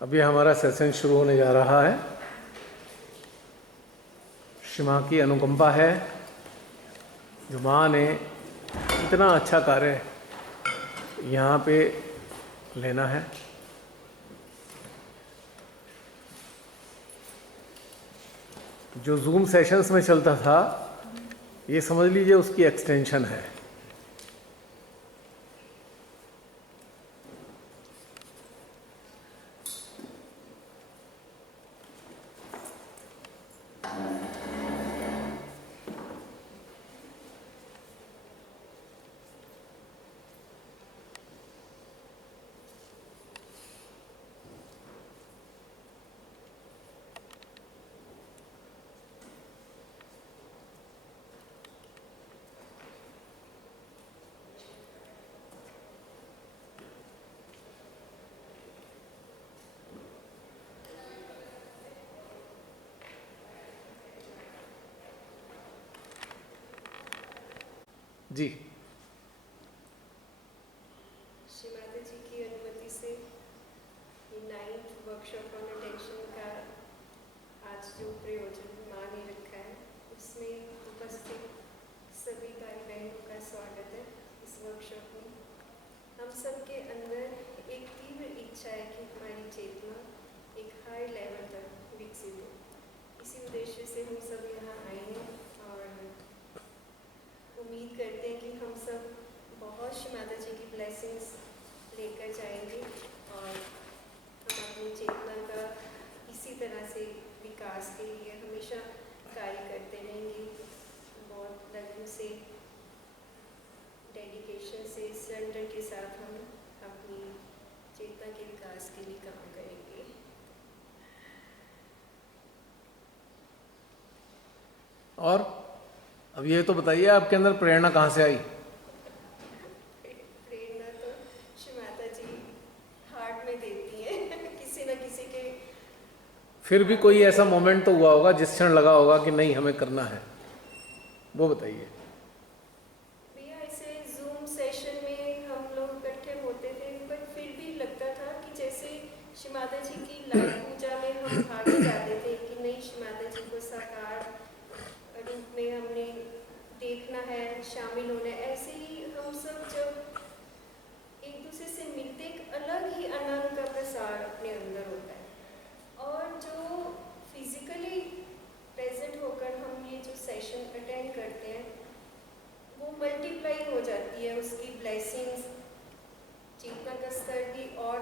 अभी हमारा सेशन शुरू होने जा रहा है। श्री माँ की अनुकंपा है, जो माँ ने इतना अच्छा कार्य यहाँ पे लेना है। जो जूम सेशंस में चलता था, ये समझ लीजिए उसकी एक्सटेंशन है। जी, श्री माता जी की अनुमति से ये 9th वर्कशॉप ऑन अटेंशन का आज जो प्रयोजन माँ ने रखा है, उसमें उपस्थित सभी भाई बहनों का स्वागत है। इस वर्कशॉप में हम सब के अंदर एक तीव्र इच्छा है कि हमारी चेतना एक हाई लेवल तक विकसित हो। इसी उद्देश्य से हम सब यहाँ आए हैं और उम्मीद करते हैं कि हम सब बहुत श्री माता जी की ब्लेसिंग्स लेकर जाएंगे और हम अपनी चेतना का इसी तरह से विकास के लिए हमेशा कार्य करते रहेंगे। बहुत लगन से, डेडिकेशन से, सरेंडर के साथ हम अपनी चेतना के विकास के लिए काम करेंगे। और अब ये तो बताइए, आपके अंदर प्रेरणा कहाँ से आई? प्रेरणा तो श्री माता जी हार्ट में देती हैं किसी न किसी के। फिर भी कोई ऐसा मोमेंट तो हुआ होगा जिस क्षण लगा होगा कि नहीं हमें करना है, वो बताइए। भैया ऐसे जूम सेशन में हम लोग इकट्ठे होते थे, बट फिर भी लगता था कि जैसे श्री माता जी की लाइव पूजा में हम भागे जाते थे कि नहीं, श्री माता जी को साकार रूप में हमने देखना है, शामिल होना है। ऐसे ही हम सब जब एक दूसरे से मिलते, एक अलग ही आनंद का प्रसार अपने अंदर होता है। और जो फिजिकली प्रेजेंट होकर हम ये जो सेशन अटेंड करते हैं, वो मल्टीप्लाई हो जाती है, उसकी ब्लेसिंग्स। चेतना का स्तर भी और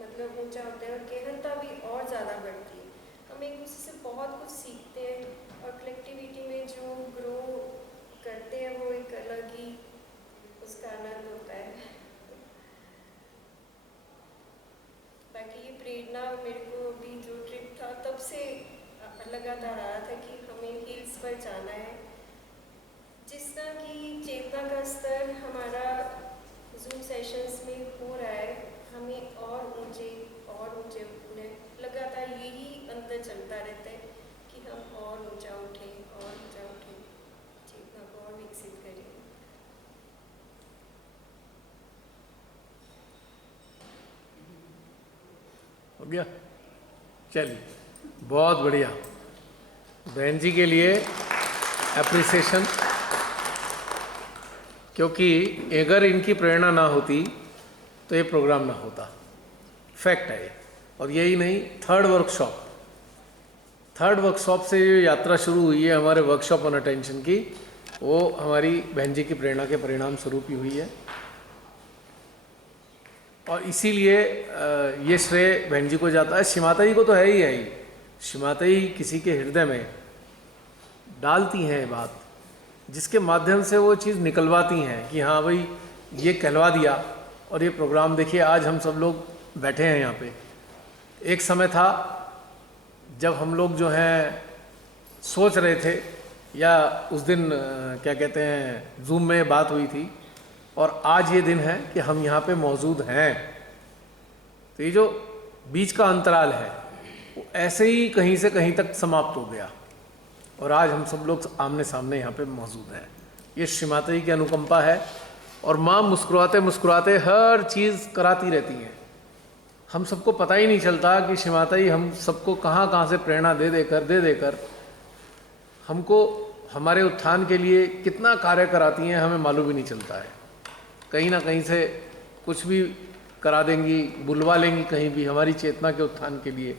मतलब ऊंचा होता है और गहनता भी और ज़्यादा बढ़ती है। हम एक दूसरे से बहुत कुछ सीखते हैं और कलेक्टिविटी में जो ग्रो करते हैं वो एक अलग ही उसका आनंद होता है। बाकी ये प्रेरणा मेरे को अभी जो ट्रिप था तब से लगातार आ रहा था कि हमें हिल्स पर जाना है। जिस तरह की चेतना का स्तर हमारा जूम सेशंस में हो रहा है, हमें और ऊंचे उठने, लगातार यही अंदर चलता रहता है कि हम और ऊंचा उठें, चेतना को और विकसित करें। हो गया? चलिए, बहुत बढ़िया। बहन जी के लिए एप्रिसिएशन, क्योंकि अगर इनकी प्रेरणा ना होती तो ये प्रोग्राम ना होता। फैक्ट है। और यही नहीं, थर्ड वर्कशॉप से जो यात्रा शुरू हुई है हमारे वर्कशॉप ऑन अटेंशन की, वो हमारी बहन जी की प्रेरणा के परिणाम स्वरूप ही हुई है। और इसीलिए ये श्रेय बहन जी को जाता है। श्री माता जी को तो है ही। श्री माता जी किसी के हृदय में डालती हैं बात, जिसके माध्यम से वो चीज़ निकलवाती हैं कि हाँ भाई, ये कहलवा दिया। और ये प्रोग्राम देखिए, आज हम सब लोग बैठे हैं यहाँ पे। एक समय था जब हम लोग जो हैं सोच रहे थे, या उस दिन क्या कहते हैं, जूम में बात हुई थी, और आज ये दिन है कि हम यहाँ पे मौजूद हैं। तो ये जो बीच का अंतराल है वो ऐसे ही कहीं से कहीं तक समाप्त हो गया, और आज हम सब लोग आमने सामने यहाँ पे मौजूद हैं। ये श्री माता जी की अनुकंपा है। और माँ मुस्कुराते मुस्कुराते हर चीज़ कराती रहती हैं, हम सबको पता ही नहीं चलता कि श्री माता जी हम सबको कहाँ कहाँ से प्रेरणा दे देकर हमको हमारे उत्थान के लिए कितना कार्य कराती हैं, हमें मालूम ही नहीं चलता है। कहीं ना कहीं से कुछ भी करा देंगी, बुलवा लेंगी कहीं भी हमारी चेतना के उत्थान के लिए,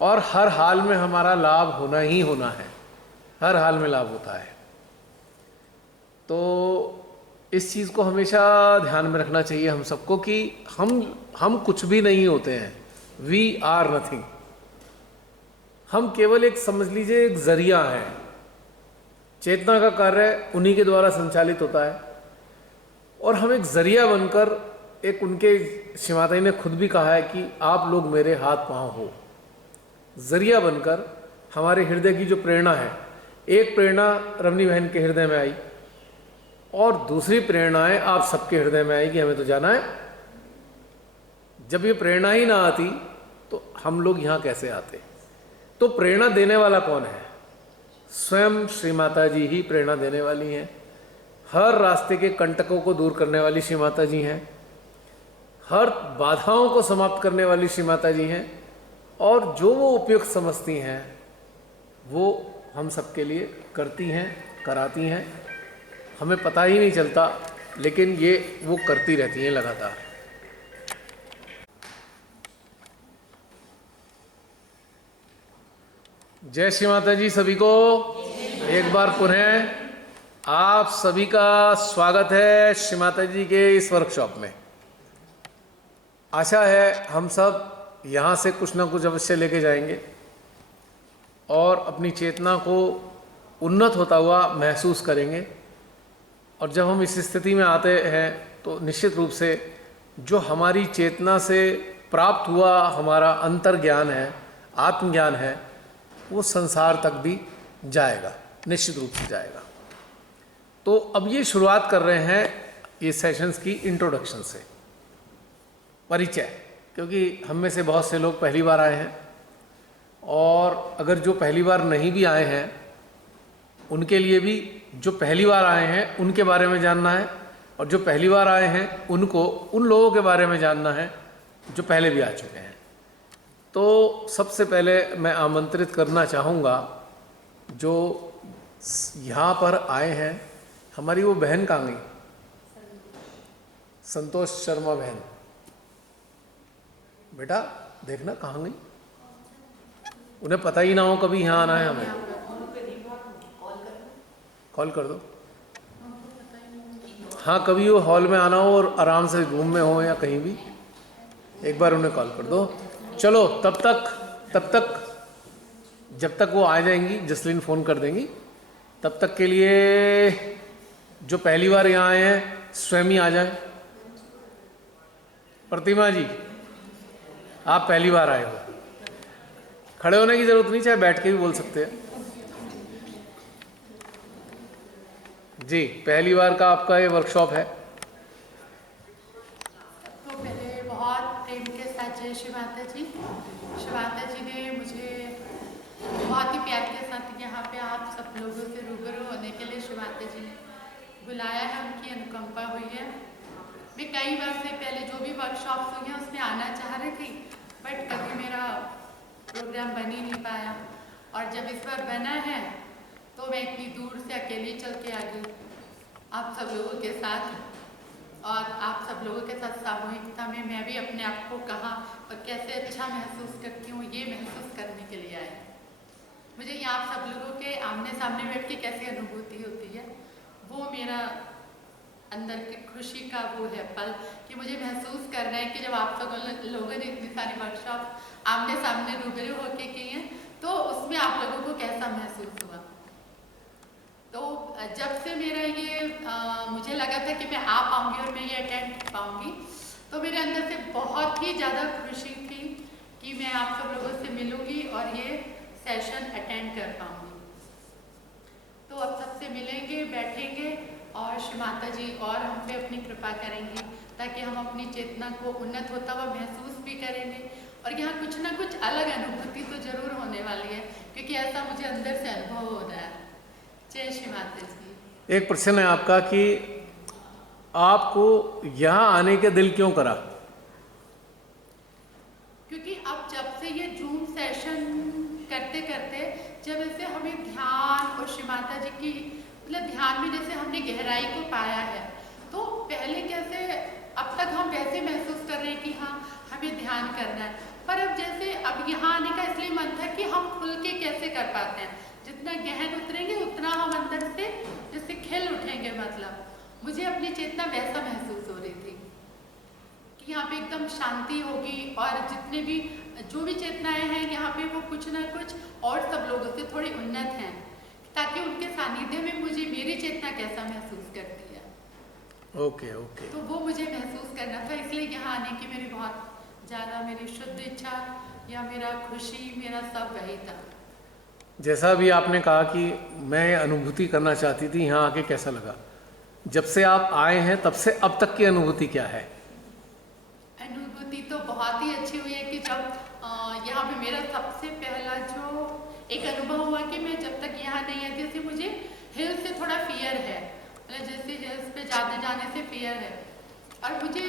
और हर हाल में हमारा लाभ होना ही होना है, हर हाल में लाभ होता है। तो इस चीज़ को हमेशा ध्यान में रखना चाहिए हम सबको कि हम कुछ भी नहीं होते हैं, वी आर नथिंग। हम केवल एक, समझ लीजिए, एक जरिया है। चेतना का कार्य उन्हीं के द्वारा संचालित होता है और हम एक जरिया बनकर, एक उनके, श्री माता जी ने खुद भी कहा है कि आप लोग मेरे हाथ पांव हो, जरिया बनकर हमारे हृदय की जो प्रेरणा है, एक प्रेरणा रमनी बहन के हृदय में आई और दूसरी प्रेरणाएं आप सबके हृदय में आई कि हमें तो जाना है। जब ये प्रेरणा ही ना आती तो हम लोग यहाँ कैसे आते? तो प्रेरणा देने वाला कौन है? स्वयं श्री माता जी ही प्रेरणा देने वाली हैं। हर रास्ते के कंटकों को दूर करने वाली श्री माता जी हैं, हर बाधाओं को समाप्त करने वाली श्री माता जी हैं, और जो वो उपयुक्त समझती हैं वो हम सबके लिए करती हैं, कराती हैं। हमें पता ही नहीं चलता, लेकिन ये वो करती रहती हैं लगातार। जय श्री माता जी सभी को। एक बार पुनः आप सभी का स्वागत है श्री माता जी के इस वर्कशॉप में। आशा है हम सब यहाँ से कुछ ना कुछ अवश्य लेके जाएंगे और अपनी चेतना को उन्नत होता हुआ महसूस करेंगे। और जब हम इस स्थिति में आते हैं तो निश्चित रूप से जो हमारी चेतना से प्राप्त हुआ हमारा अंतर ज्ञान है, आत्मज्ञान है, वो संसार तक भी जाएगा, निश्चित रूप से जाएगा। तो अब ये शुरुआत कर रहे हैं ये सेशंस की इंट्रोडक्शन से, परिचय, क्योंकि हम में से बहुत से लोग पहली बार आए हैं, और अगर जो पहली बार नहीं भी आए हैं उनके लिए भी, जो पहली बार आए हैं उनके बारे में जानना है, और जो पहली बार आए हैं उनको, उन लोगों के बारे में जानना है जो पहले भी आ चुके हैं। तो सबसे पहले मैं आमंत्रित करना चाहूँगा जो यहाँ पर आए हैं, हमारी वो बहन कहाँ गई? संतोष शर्मा बहन, बेटा देखना कहाँ गई? उन्हें पता ही ना हो कभी यहाँ आना है हमें। कॉल कर दो। हाँ, कभी वो हॉल में आना हो और आराम से रूम में हो या कहीं भी, एक बार उन्हें कॉल कर दो। चलो तब तक जब तक वो आ जाएंगी, जसलीन फ़ोन कर देंगी, तब तक के लिए जो पहली बार यहाँ आए हैं स्वयं ही आ जाएं। प्रतिमा जी, आप पहली बार आए हो, खड़े होने की ज़रूरत नहीं, चाहे बैठ के भी बोल सकते हैं जी। पहली बार का आपका ये वर्कशॉप है। तो पहले बहुत प्रेम के साथ जय श्री माता जी। श्री माता जी ने मुझे बहुत ही प्यार के साथ यहाँ पे आप सब लोगों से रूबरू होने के लिए श्री माता जी ने बुलाया है, उनकी अनुकंपा हुई है। मैं कई बार से पहले जो भी वर्कशॉप्स हुई हैं उसमें आना चाह रही थी, बट कभी मेरा प्रोग्राम बन ही नहीं पाया, और जब इस बार बना है तो मैं इतनी दूर से अकेली चल के आ गई आप सब लोगों के साथ, और आप सब लोगों के साथ सामूहिकता में मैं भी अपने आप को कहाँ और कैसे अच्छा महसूस करती हूँ ये महसूस करने के लिए आए। मुझे यहाँ आप सब लोगों के आमने सामने बैठ के कैसी अनुभूति होती है, वो मेरा अंदर की खुशी का वो है पल, कि मुझे महसूस करना है कि जब आप सब लोगों ने इतनी सारी वर्कशॉप आमने सामने रूबरू होके की हैं तो उसमें आप लोगों को कैसा महसूस हुआ। तो जब से मेरा ये मुझे लगा था कि मैं आ पाऊँगी और मैं ये अटेंड कर पाऊँगी, तो मेरे अंदर से बहुत ही ज़्यादा खुशी थी कि मैं आप सब लोगों से मिलूँगी और ये सेशन अटेंड कर पाऊँगी। तो अब सबसे मिलेंगे, बैठेंगे और श्री माता जी और हम पे अपनी कृपा करेंगी, ताकि हम अपनी चेतना को उन्नत होता हुआ महसूस भी करेंगे, और यहाँ कुछ ना कुछ अलग अनुभूति तो जरूर होने वाली है, क्योंकि ऐसा मुझे अंदर से अनुभव हो रहा है। जय श्री माता जी। एक प्रश्न है आपका कि आपको यहाँ आने के दिल क्यों करा? अब जब से ये जूम सेशन करते करते जब ऐसे हमें ध्यान और श्री माता जी की मतलब ध्यान में जैसे हमने गहराई को पाया है, तो पहले कैसे अब तक हम वैसे महसूस कर रहे हैं कि हाँ हमें ध्यान करना है, पर अब जैसे अब यहाँ आने का इसलिए मन था कि हम खुल के कैसे कर पाते हैं, जितना गहन उतरेंगे उतना हम अंदर से जैसे खिल उठेंगे। मतलब मुझे अपनी चेतना वैसा महसूस हो रही थी कि यहाँ पे एकदम शांति होगी और जितने भी जो भी चेतनाएं हैं यहाँ पे वो कुछ ना कुछ और सब लोगों से थोड़ी उन्नत हैं, ताकि उनके सानिध्य में मुझे मेरी चेतना कैसा महसूस करती है। Okay okay. तो वो मुझे महसूस करना था, इसलिए यहाँ आने की मेरी बहुत ज़्यादा मेरी शुद्ध इच्छा या मेरा खुशी मेरा सब वही था। जैसा भी आपने कहा कि मैं अनुभूति करना चाहती थी, यहाँ आके कैसा लगा? जब से आप आए हैं तब से अब तक की अनुभूति क्या है? अनुभूति तो बहुत ही अच्छी हुई है कि जब यहाँ पे मेरा सबसे पहला जो एक अनुभव हुआ कि मैं जब तक यहाँ नहीं आई, जैसे मुझे हिल से थोड़ा फियर है, मतलब जैसे हिल्स पे ज़्यादा जाने से फियर है। और मुझे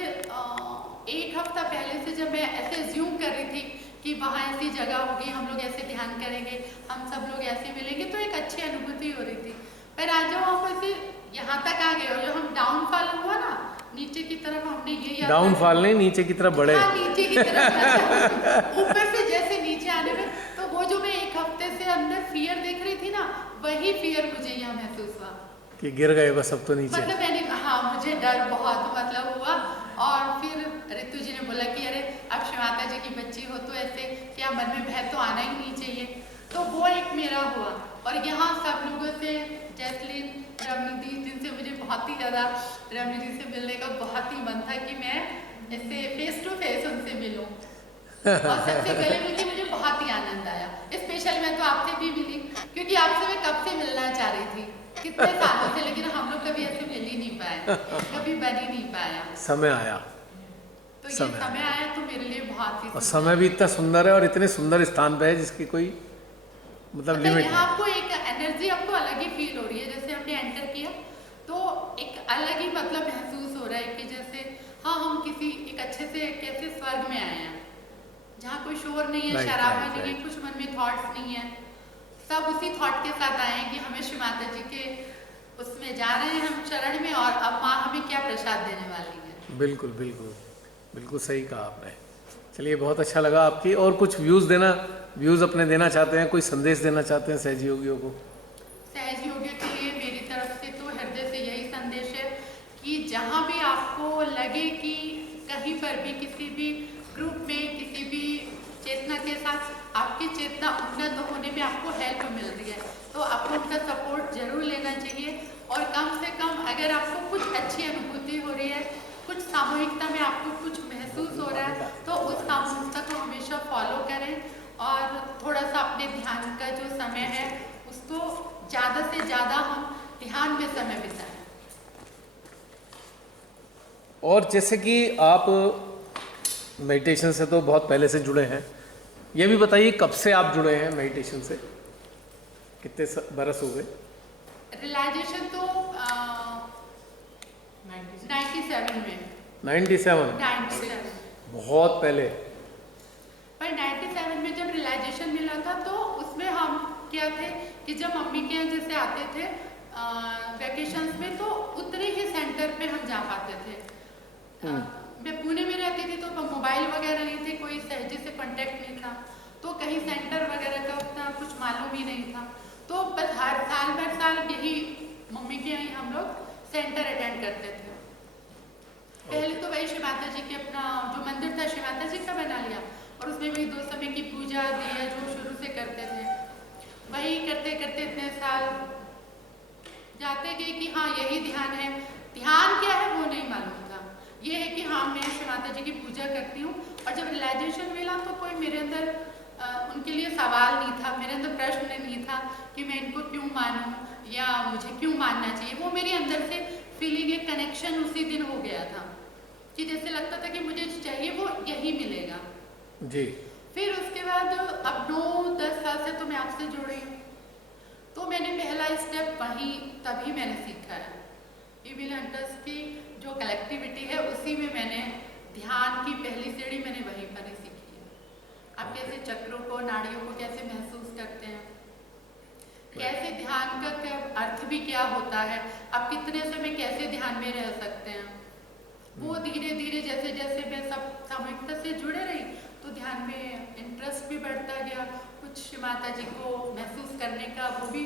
एक हफ्ता पहले से जब मैं ऐसे ज्यूम कर रही थी कि वहाँ ऐसी जगह होगी, हम लोग ऐसे ध्यान करेंगे, हम सब लोग ऐसे मिलेंगे, तो एक अच्छी अनुभूति हो रही थी। पर आज जब हम ऐसे यहाँ तक आ गए और जो हम डाउनफॉल हुआ ना नीचे की तरफ, हमने ये डाउनफॉल नहीं, नीचे की तरफ बढ़े। हाँ, नीचे की तरफ ऊपर से जैसे नीचे आने में, तो वो जो मैं एक हफ्ते से अंदर फियर देख रही थी ना, वही फियर मुझे यहाँ महसूस हुआ कि गिर गए बस अब तो नीचे। मतलब मैंने हाँ मुझे डर बहुत मतलब हुआ। और फिर ऋतु जी ने बोला कि अरे अब श्री माता जी की बच्ची हो तो ऐसे क्या मन में भय तो आना ही नहीं चाहिए, तो वो एक मेरा हुआ। और यहाँ सब लोगों से जैस्लिन रमनी दी, जिनसे मुझे बहुत ही ज़्यादा रमनी दी से मिलने का बहुत ही मन था कि मैं ऐसे फेस टू फेस उनसे मिलूं और सबसे गले मिलके मुझे बहुत ही आनंद आया। स्पेशल मैं तो आपसे भी मिली क्योंकि आपसे मैं कब से मिलना चाह रही थी, कितने सालों से, लेकिन हम लोग कभी ऐसे मिल ही नहीं पाए, कभी बन ही नहीं पाया। समय आया, तो ये समय आया तो मेरे लिए बहुत ही और समय भी इतना सुंदर है और इतने सुंदर स्थान पे है जिसकी कोई मतलब लिमिट नहीं। आपको एक एनर्जी आपको अलग ही फील हो रही है, जैसे हमने एंटर किया तो एक अलग ही मतलब महसूस हो रहा है कि जैसे हाँ हम किसी एक अच्छे से कैसे स्वर्ग में आए हैं, जहाँ कोई शोर नहीं है, शराबा नहीं है, कुछ मन में थॉट्स नहीं है, सब उसी थॉट के साथ आए हैं कि हमें श्री माता जी के उसमें जा रहे हैं हम चरण में, और अब माँ हमें क्या प्रसाद देने वाली है। बिल्कुल बिल्कुल बिल्कुल सही कहा आपने। चलिए बहुत अच्छा लगा आपकी। और कुछ व्यूज़ अपने देना चाहते हैं, कोई संदेश देना चाहते हैं सहयोगियों को? सहयोगियों के लिए मेरी तरफ से तो हृदय से यही संदेश है कि जहाँ भी आपको लगे कि कहीं पर भी किसी भी ग्रुप में किसी भी चेतना के साथ आपकी चेतना उन्नत होने में आपको हेल्प मिल रही है, तो आपको उनका सपोर्ट जरूर लेना चाहिए। और कम से कम अगर आपको कुछ अच्छी अनुभूति हो रही है, कुछ सामूहिकता में आपको कुछ महसूस हो रहा है, तो उस सामूहिकता को हमेशा फॉलो करें और थोड़ा सा अपने ध्यान का जो समय है उसको ज़्यादा से ज़्यादा हम ध्यान में समय बिताएं। और जैसे कि आप मेडिटेशन से तो बहुत पहले से जुड़े हैं, ये भी बताइए कब से आप जुड़े हैं मेडिटेशन से, कितने बरस हो गए? रियलाइजेशन तो 97 में। 97 बहुत पहले। पर 97 में जब रियलाइजेशन मिला था तो उसमें हम क्या थे कि जब मम्मी के यहाँ जैसे आते थे वैकेशंस में, तो उतने ही सेंटर पे हम जा पाते थे। मैं पुणे में रहती थी तो मोबाइल वगैरह नहीं थे, कोई सहजी से कांटेक्ट नहीं था, तो कहीं सेंटर वगैरह का उतना कुछ मालूम ही नहीं था। तो बस हर साल यही मम्मी के यहाँ हम लोग सेंटर अटेंड करते थे। पहले तो वही श्री माता जी के अपना जो मंदिर था श्री माता जी का बना लिया, और उसमें भी 2 समय की पूजा दिया जो शुरू से करते थे, वही करते करते इतने साल जाते गए कि हाँ यही ध्यान है। ध्यान क्या है वो नहीं मालूम था, ये है कि हाँ मैं श्री माता जी की पूजा करती हूँ। और जब रियलाइजेशन मिला तो कोई मेरे अंदर उनके लिए सवाल नहीं था, मेरे अंदर प्रश्न नहीं था कि मैं इनको क्यों मानूं या मुझे क्यों मानना चाहिए। वो मेरे अंदर से फीलिंग एक कनेक्शन उसी दिन हो गया था कि जैसे लगता था कि मुझे चाहिए वो यही मिलेगा जी। फिर उसके बाद अब 9-10 साल से तो मैं आपसे जुड़ी हूँ, तो मैंने पहला स्टेप वहीं तभी मैंने सीखा है। इविल हंटर्स की जो कलेक्टिविटी है उसी में मैंने ध्यान की पहली सीढ़ी मैंने वहीं पर ही सीखी है। कैसे चक्रों को, नाड़ियों को कैसे महसूस करते हैं, कैसे ध्यान का क्या अर्थ भी क्या होता है, आप कितने समय कैसे ध्यान में रह सकते हैं। वो धीरे धीरे जैसे जैसे मैं सब सामूहिकता से जुड़े रही तो ध्यान में इंटरेस्ट भी बढ़ता गया, कुछ माता जी को महसूस करने का वो भी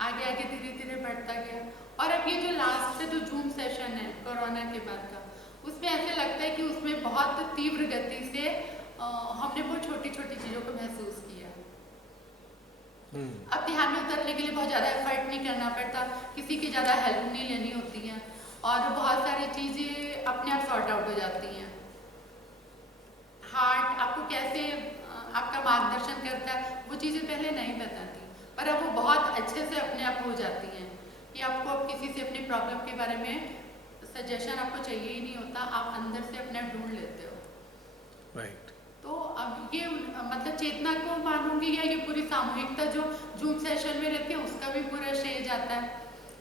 आगे आगे धीरे धीरे बढ़ता गया। और अब ये जो लास्ट से जो जूम सेशन है कोरोना के बाद का, उसमें ऐसे लगता है कि उसमें बहुत तीव्र गति से हमने बहुत छोटी छोटी चीज़ों को महसूस किया। अब ध्यान में उतरने के लिए बहुत ज़्यादा एफर्ट नहीं करना पड़ता, किसी की ज़्यादा हेल्प नहीं लेनी होती है और बहुत सारी चीज़ें अपने आप सॉर्ट आउट हो जाती हैं। हार्ट आपको कैसे आपका मार्गदर्शन करता है वो चीज़ें पहले नहीं पता थी, पर अब वो बहुत अच्छे से अपने आप हो जाती हैं कि आपको अब किसी से अपनी प्रॉब्लम के बारे में सजेशन आपको चाहिए ही नहीं होता, आप अंदर से अपने आप ढूंढ लेते हो। राइट। तो अब ये मतलब चेतना को मानूंगी या ये पूरी सामूहिकता जो जूम सेशन में रहती है उसका भी पूरा श्रेय जाता है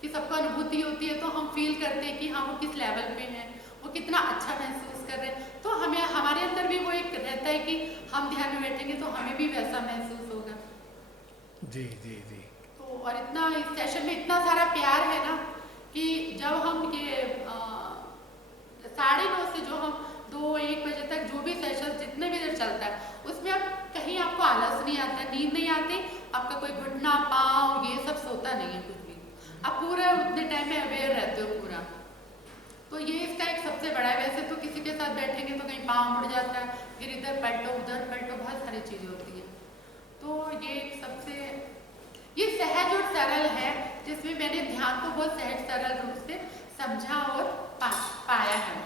कि सबको अनुभूति होती है, तो हम फील करते हैं कि हाँ वो किस लेवल पे हैं, वो कितना अच्छा महसूस कर रहे हैं। तो हमें हमारे अंदर भी वो एक रहता है कि हम ध्यान में बैठेंगे तो हमें भी वैसा महसूस होगा। जी जी जी। तो और इतना इस सेशन में इतना सारा प्यार है ना कि जब हम ये 9:30 से जो हम 2-1 बजे तक जो भी सेशन जितने भी देर चलता है उसमें अब कहीं आपको आलस नहीं आता, नींद नहीं आती, आपका कोई घुटना पाँव ये सब सोता नहीं है कुछ भी, आप पूरा उतने टाइम में अवेयर रहते हो पूरा। तो ये इसका एक सबसे बड़ा है। वैसे तो किसी के साथ बैठेंगे तो कहीं पाँव मुड़ जाता है, फिर इधर पलटो उधर पलटो, बहुत सारी चीज़ें होती हैं। तो ये एक सबसे ये सहज और सरल है जिसमें मैंने ध्यान को बहुत सहज सरल रूप से समझा और पाया है।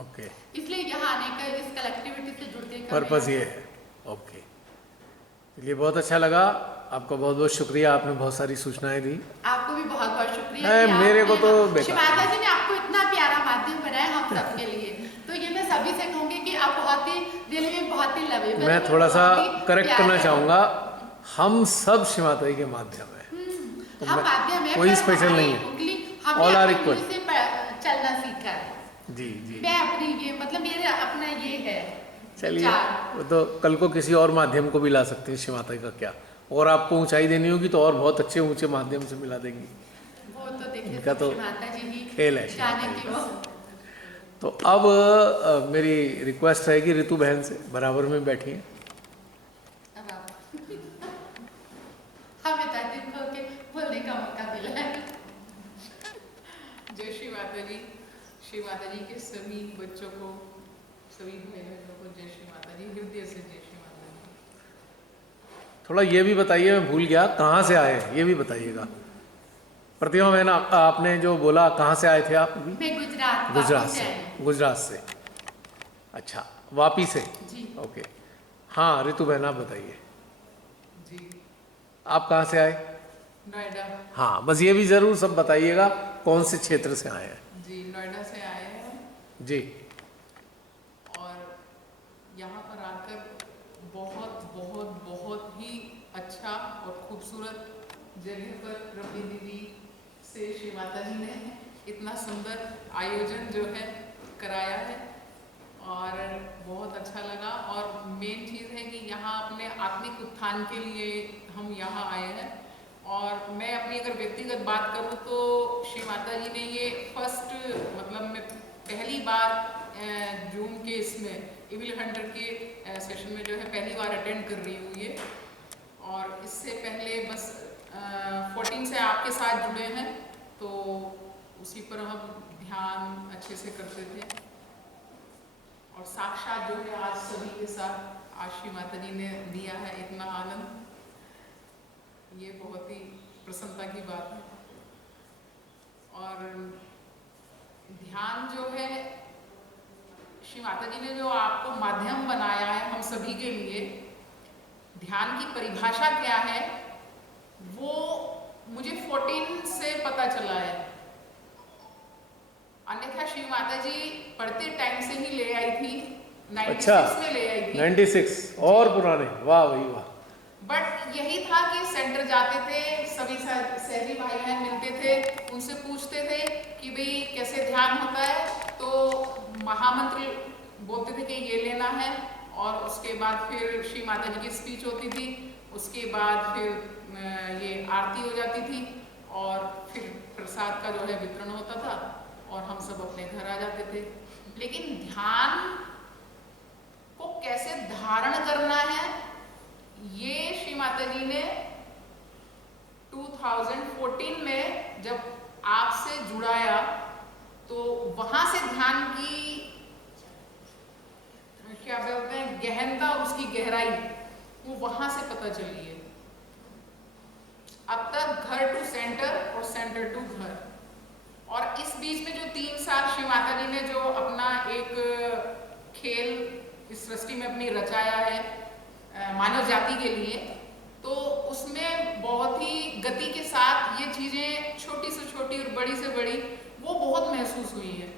ओके। इसलिए यहाँ आने का, इस कलेक्टिविटी से जुड़ने का पर्पस ये है। ओके, चलिए बहुत अच्छा लगा, आपका बहुत बहुत शुक्रिया, आपने बहुत सारी सूचनाएं दी। आपको भी बहुत बहुत शुक्रिया। मेरे को तो शिवादा जी ने आपको इतना प्यारा माध्यम बनाया हम सबके लिए, तो ये मैं सभी से कहूँगी कि आप बहुत ही दिल में बहुत ही लवेबल। मैं थोड़ा सा करेक्ट करना चाहूँगा, हम सब शिवाता के माध्यम है, हम माध्यम है, कोई स्पेशल नहीं है, ऑल आर इक्वल से चलना सीखा है। जी जी। मैं अपनी ये मतलब मेरे अपना ये है। चलिए, वो तो कल को किसी और माध्यम को भी ला सकते हैं, शिवाता का क्या, और आपको ऊंचाई देनी होगी तो और बहुत अच्छे ऊंचे माध्यम से मिला देंगी। वो तो देखिए इनका तो माता जी ही खेल है। जाने की वो। तो अब मेरी रिक्वेस्ट रहेगी ऋतु बहन से, बराबर में बैठिए। अब आप हमें तारीफ करके बोलने का मौका मिला है। जय श्री माता जी। श्री माता जी के सभी बच्चों को, सभी भाई बहनों को जय श्री माता जी, हृदय से जय श्री माता जी। थोड़ा ये भी बताइए, मैं भूल गया, कहाँ से आए ये भी बताइएगा। प्रतिभा मैंने आपने जो बोला, कहाँ से आए थे आप? मैं गुजरात गुजरात से। अच्छा, वापी से जी। ओके। हाँ ऋतु बहन आप बताइए, जी आप कहाँ से आए? नोएडा। हाँ बस ये भी ज़रूर सब बताइएगा कौन से क्षेत्र से आए हैं। जी नोएडा से आए हैं जी। और यहाँ पर आकर बहुत बहुत बहुत ही अच्छा और खूबसूरत जगह पर रवि दीदी से श्री माता जी ने इतना सुंदर आयोजन जो है कराया है और बहुत अच्छा लगा। और मेन चीज़ है कि यहाँ अपने आत्मिक उत्थान के लिए हम यहाँ आए हैं। और मैं अपनी अगर व्यक्तिगत बात करूँ तो श्री माता जी ने ये फर्स्ट मतलब मैं पहली बार जूम के इसमें इविल हंटर के सेशन में जो है पहली बार अटेंड कर रही हूँ ये। और इससे पहले बस 14 से आपके साथ जुड़े हैं तो उसी पर हम ध्यान अच्छे से करते थे। और साक्षात जो है आज सभी के साथ आज श्री माता जी ने दिया है इतना आनंद, ये बहुत ही प्रसन्नता की बात है। और ध्यान जो है श्री माता जी ने जो आपको माध्यम बनाया है हम सभी के लिए, ध्यान की परिभाषा क्या है वो मुझे 14 से पता चला है। अन्यथा श्री माता जी पढ़ते टाइम से ही ले आई थी, 96 में ले आई थी। 96 और पुराने, वाह भाई वाह। बट यही था कि सेंटर जाते थे, सभी सहेली भाई बहन मिलते थे, उनसे पूछते थे कि भाई कैसे ध्यान होता है, तो महामंत्र बोलते थे कि ये लेना है और उसके बाद फिर श्री माता जी की स्पीच होती थी, उसके बाद फिर ये आरती हो जाती थी और फिर प्रसाद का जो है वितरण होता था और हम सब अपने घर आ जाते थे। लेकिन ध्यान को कैसे धारण करना है ये श्री माता जी ने 2014 में जब आपसे जुड़ाया तो वहां से ध्यान की क्या बोलते हैं गहनता, उसकी गहराई वो वहां से पता चली है। अब तक घर टू सेंटर और सेंटर टू घर, और इस बीच में जो 3 साल श्री माता जी ने जो अपना एक खेल इस सृष्टि में अपनी रचाया है मानव जाति के लिए, तो उसमें बहुत ही गति के साथ ये चीजें छोटी से छोटी और बड़ी से बड़ी वो बहुत महसूस हुई है।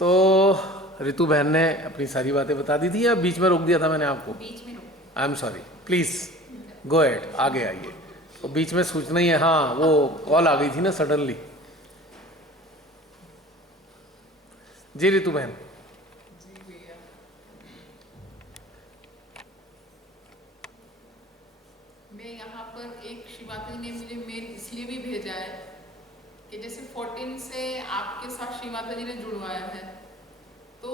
तो रितु बहन ने अपनी सारी बातें बता दी थी या बीच में रोक दिया था मैंने आपको? बीच में I am sorry, please go ahead, आगे आइए। तो बीच में सूचना ही है, हाँ वो कॉल आ गई थी ना सडनली। जी रितु बहन। जी भैया, मैं यहाँ पर एक श्री माता जी ने मुझे मेल इसलिए भी भेजा है कि जैसे 14 से आपके साथ श्री माता जी ने जुड़वाया है, तो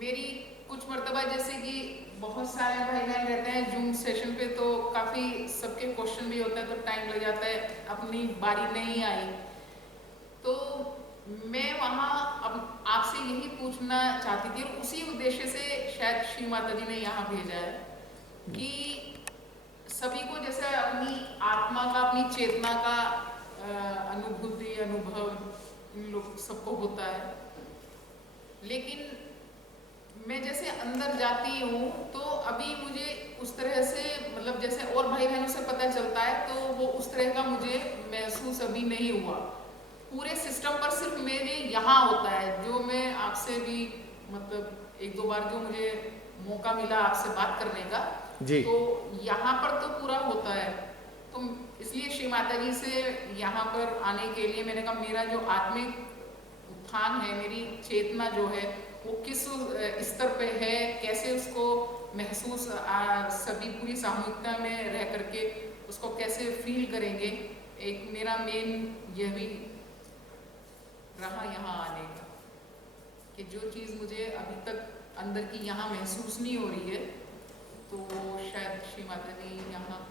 मेरी कुछ मर्तबा जैसे कि बहुत सारे भाई बहन रहते हैं जूम सेशन पे, तो काफ़ी सबके क्वेश्चन भी होता है तो टाइम लग जाता है, अपनी बारी नहीं आई, तो मैं वहाँ अब आपसे यही पूछना चाहती थी और उसी उद्देश्य से शायद श्री माता जी ने यहाँ भेजा है कि सभी को जैसे अपनी आत्मा का, अपनी चेतना का अनुभूति, अनुभव इन लोग सबको होता है, लेकिन मैं जैसे अंदर जाती हूँ तो अभी मुझे उस तरह से, मतलब जैसे और भाई बहनों से पता चलता है, तो वो उस तरह का मुझे महसूस अभी नहीं हुआ। पूरे सिस्टम पर सिर्फ मेरे यहाँ होता है, जो मैं आपसे भी मतलब 1-2 बार जो मुझे मौका मिला आपसे बात करने का जी, तो यहाँ पर तो पूरा होता है। तो इसलिए श्री माता जी से यहाँ पर आने के लिए मैंने कहा मेरा जो आत्मिक उत्थान है, मेरी चेतना जो है वो किस स्तर पे है, कैसे उसको महसूस सभी पूरी सामूहिकता में रह करके उसको कैसे फील करेंगे, एक मेरा मेन यह भी रहा यहाँ आने का कि जो चीज़ मुझे अभी तक अंदर की यहाँ महसूस नहीं हो रही है, तो शायद श्री माता जी यहाँ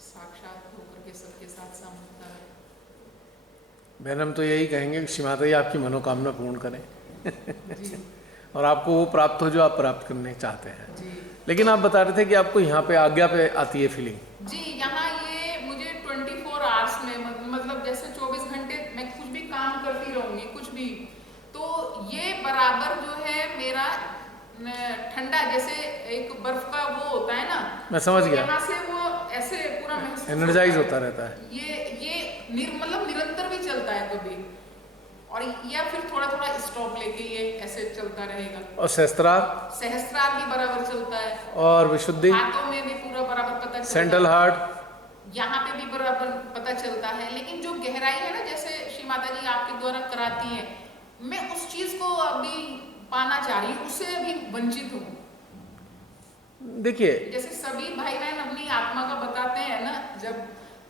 साक्षात होकर के सबके साथ सामूहिकता है। बहन हम तो यही कहेंगे कि श्री माता जी आपकी मनोकामना पूर्ण करें जी और आपको वो प्राप्त हो जो आप प्राप्त करने चाहते हैं। जी लेकिन आप बता रहे थे कि आपको यहाँ पे आज्ञा पे आती है फीलिंग। जी, यहाँ ये मुझे 24 आवर्स में मतलब जैसे 24 घंटे मैं कुछ भी काम करती रहूँगी, कुछ भी, तो ये बराबर जो है मेरा ठंडा जैसे एक बर्फ का वो होता है ना, मैं समझ तो गया, यहाँ से वो ऐसे पूरा महसूस एनर्जाइज होता रहता है। ये मतलब निरंतर भी चलता है कभी, और या फिर थोड़ा थोड़ा स्टॉप लेके ये ऐसे चलता रहेगा। और सहस्त्रार सहस्त्रार भी बराबर चलता है, और विशुद्धि, हाथों में भी पूरा बराबर पता चलता सेंट्रल है, हार्ट, यहाँ पे भी बराबर पता चलता है। लेकिन जो गहराई है ना, जैसे श्री माता जी आपके द्वारा कराती हैं, मैं उस चीज को अभी पाना चाह रही हूँ, उससे अभी वंचित हूँ। देखिए जैसे सभी भाई बहन अपनी आत्मा का बताते हैं ना, जब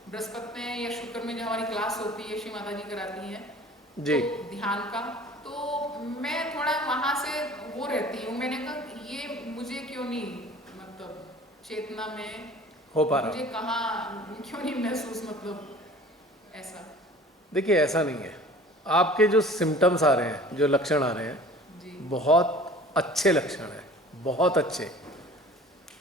बृहस्पति में या शुक्र में जो हमारी क्लास होती है श्री माता जी कराती हैं जी, तो ध्यान का, तो मैं थोड़ा वहां से वो रहती हूँ। मैंने कहा ये मुझे क्यों नहीं मतलब चेतना में हो पा मुझे रहा। कहाँ क्यों नहीं महसूस, मतलब ऐसा। देखिए ऐसा नहीं है, आपके जो सिम्टम्स आ रहे हैं, जो लक्षण आ रहे हैं, जी बहुत अच्छे लक्षण हैं, बहुत अच्छे।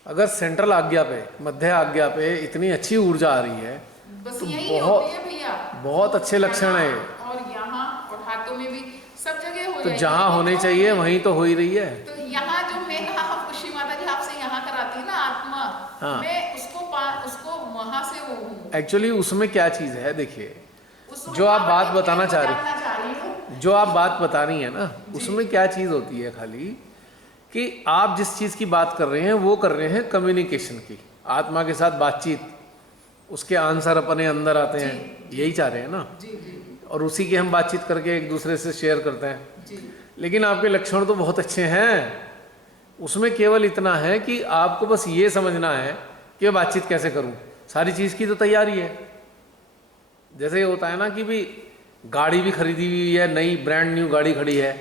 अगर सेंट्रल आज्ञा पे, मध्य आज्ञा पे इतनी अच्छी ऊर्जा आ रही है बस तो यही बहुत होती है भैया, बहुत अच्छे लक्षण है। और यहाँ और हाथों में भी सब जगह हो तो जाएगी। जहाँ होनी चाहिए वहीं तो हो ही रही है। तो यहाँ जो मैं श्री माता जी आपसे यहाँ कराती है ना आत्मा, हाँ। मैं उसको वहाँ से एक्चुअली उसमें क्या चीज़ है, देखिए उसमें जो आप मैं बात एक बताना को चाह जानना चाह रही हूँ। जो आप बात बता रही हैं ना, उसमें क्या चीज़ होती है खाली कि आप जिस चीज़ की बात कर रहे हैं वो कर रहे हैं कम्युनिकेशन की, आत्मा के साथ बातचीत, उसके आंसर अपने अंदर आते हैं, यही चाह रहे हैं ना। जी जी और उसी की हम बातचीत करके एक दूसरे से शेयर करते हैं। जी लेकिन आपके लक्षण तो बहुत अच्छे हैं, उसमें केवल इतना है कि आपको बस ये समझना है कि मैं बातचीत कैसे करूं। सारी चीज़ की तो तैयारी है। जैसे ये होता है ना कि भी गाड़ी भी खरीदी हुई है, नई ब्रांड न्यू गाड़ी खड़ी है,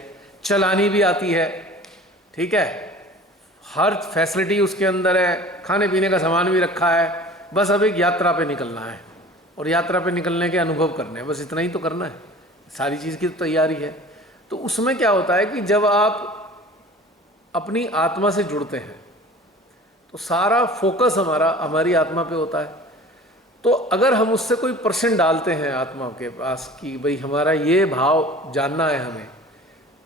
चलानी भी आती है, ठीक है, हर फैसिलिटी उसके अंदर है, खाने पीने का सामान भी रखा है, बस अब एक यात्रा पे निकलना है और यात्रा पे निकलने के अनुभव करने हैं, बस इतना ही तो करना है। सारी चीज़ की तो तैयारी है। तो उसमें क्या होता है कि जब आप अपनी आत्मा से जुड़ते हैं तो सारा फोकस हमारी आत्मा पे होता है। तो अगर हम उससे कोई प्रश्न डालते हैं आत्मा के पास कि भाई हमारा ये भाव जानना है हमें,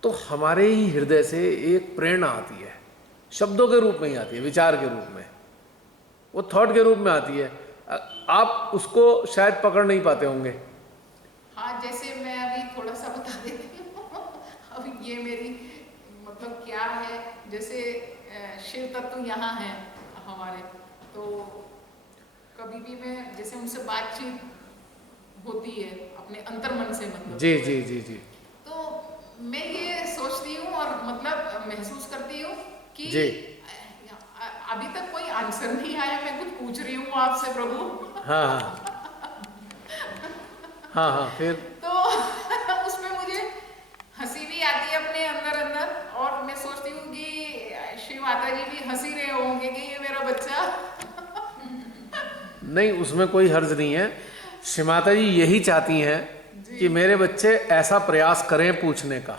तो हमारे ही हृदय से एक प्रेरणा आती है, शब्दों के रूप में ही आती है, विचार के रूप में, वो थॉट के रूप में आती है। आप उसको शायद पकड़ नहीं पाते होंगे। हाँ, जैसे मैं अभी थोड़ा सा बता देती हूँ। अभी ये मेरी मतलब क्या है, जैसे शिव तत्व यहाँ है हमारे, तो कभी भी मैं जैसे उनसे बातचीत होती है अपने अंतर्मन से, मतलब जी जी जी जी तो मैं ये सोचती हूँ और मतलब महसूस करती हूँ कि जी। अभी तक कोई आंसर नहीं आया, मैं कुछ पूछ रही हूँ आपसे प्रभु। हाँ हाँ हाँ हाँ, फिर तो उसमें मुझे हंसी भी आती है अपने अंदर अंदर, और मैं सोचती हूँ कि श्री माता जी भी हंसी रहे होंगे कि ये मेरा बच्चा। नहीं, उसमें कोई हर्ज नहीं है। श्री माता जी यही चाहती हैं कि मेरे बच्चे ऐसा प्रयास करें पूछने का।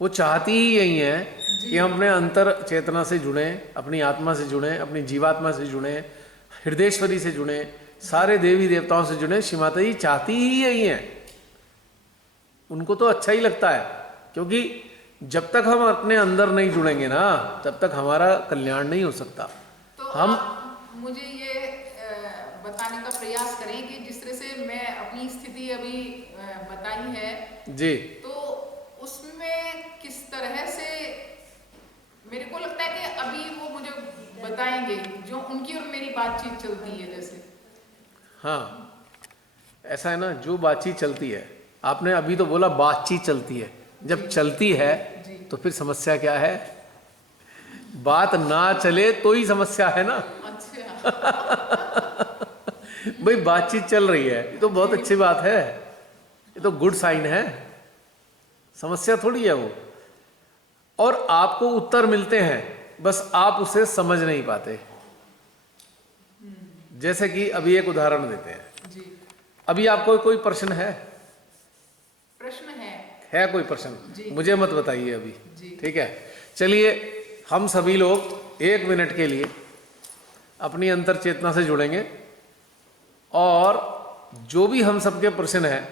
वो चाहती ही यही है कि हम अपने अंतर चेतना से जुड़ें, अपनी आत्मा से जुड़ें, अपनी जीवात्मा से जुड़ें, हृदयेश्वरी से जुड़ें, सारे देवी देवताओं से जुड़ें। श्री माता जी चाहती ही यही हैं। उनको तो अच्छा ही लगता है, क्योंकि जब तक हम अपने अंदर नहीं जुड़ेंगे ना, तब तक हमारा कल्याण नहीं हो सकता। तो हम आप मुझे ये बताने का प्रयास करें कि जिस तरह से मैं अपनी स्थिति अभी बताई है, जी तो उसमें किस तरह से मेरे को लगता है कि अभी वो मुझे बताएंगे जो उनकी और मेरी बातचीत चलती है जैसे। हाँ, ऐसा है ना, जो बातचीत चलती है, आपने अभी तो बोला बातचीत चलती है, जब चलती है तो फिर समस्या क्या है? बात ना चले तो ही समस्या है ना। अच्छा। भाई बातचीत चल रही है, ये तो बहुत अच्छी बात है, ये तो गुड साइन है, समस्या थोड़ी है वो। और आपको उत्तर मिलते हैं, बस आप उसे समझ नहीं पाते। जैसे कि अभी एक उदाहरण देते हैं। जी, अभी आपको कोई प्रश्न है? प्रश्न है कोई प्रश्न? जी। मुझे मत बताइए अभी, जी। ठीक है। चलिए हम सभी लोग 1 मिनट के लिए अपनी अंतर चेतना से जुड़ेंगे और जो भी हम सबके प्रश्न हैं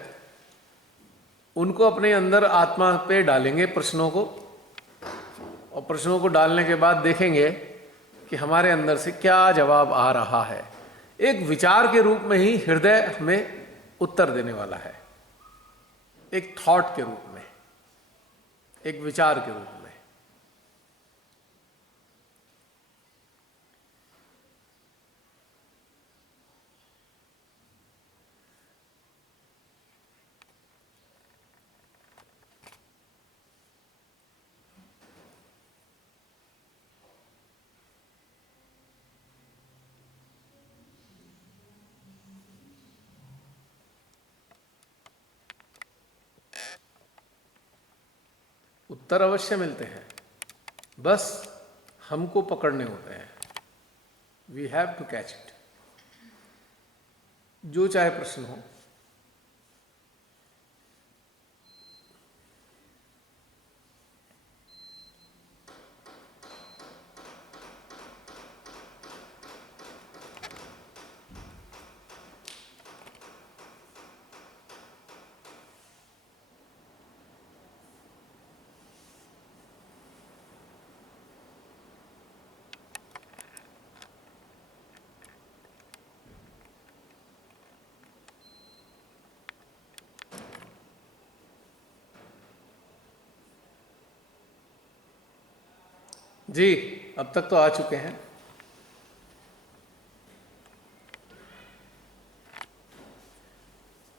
उनको अपने अंदर आत्मा पे डालेंगे, प्रश्नों को, और प्रश्नों को डालने के बाद देखेंगे कि हमारे अंदर से क्या जवाब आ रहा है। एक विचार के रूप में ही हृदय हमें उत्तर देने वाला है, एक थॉट के रूप में, एक विचार के रूप में। उत्तर अवश्य मिलते हैं, बस हमको पकड़ने होते हैं। We have to catch it. जो चाहे प्रश्न हो, जी, अब तक तो आ चुके हैं।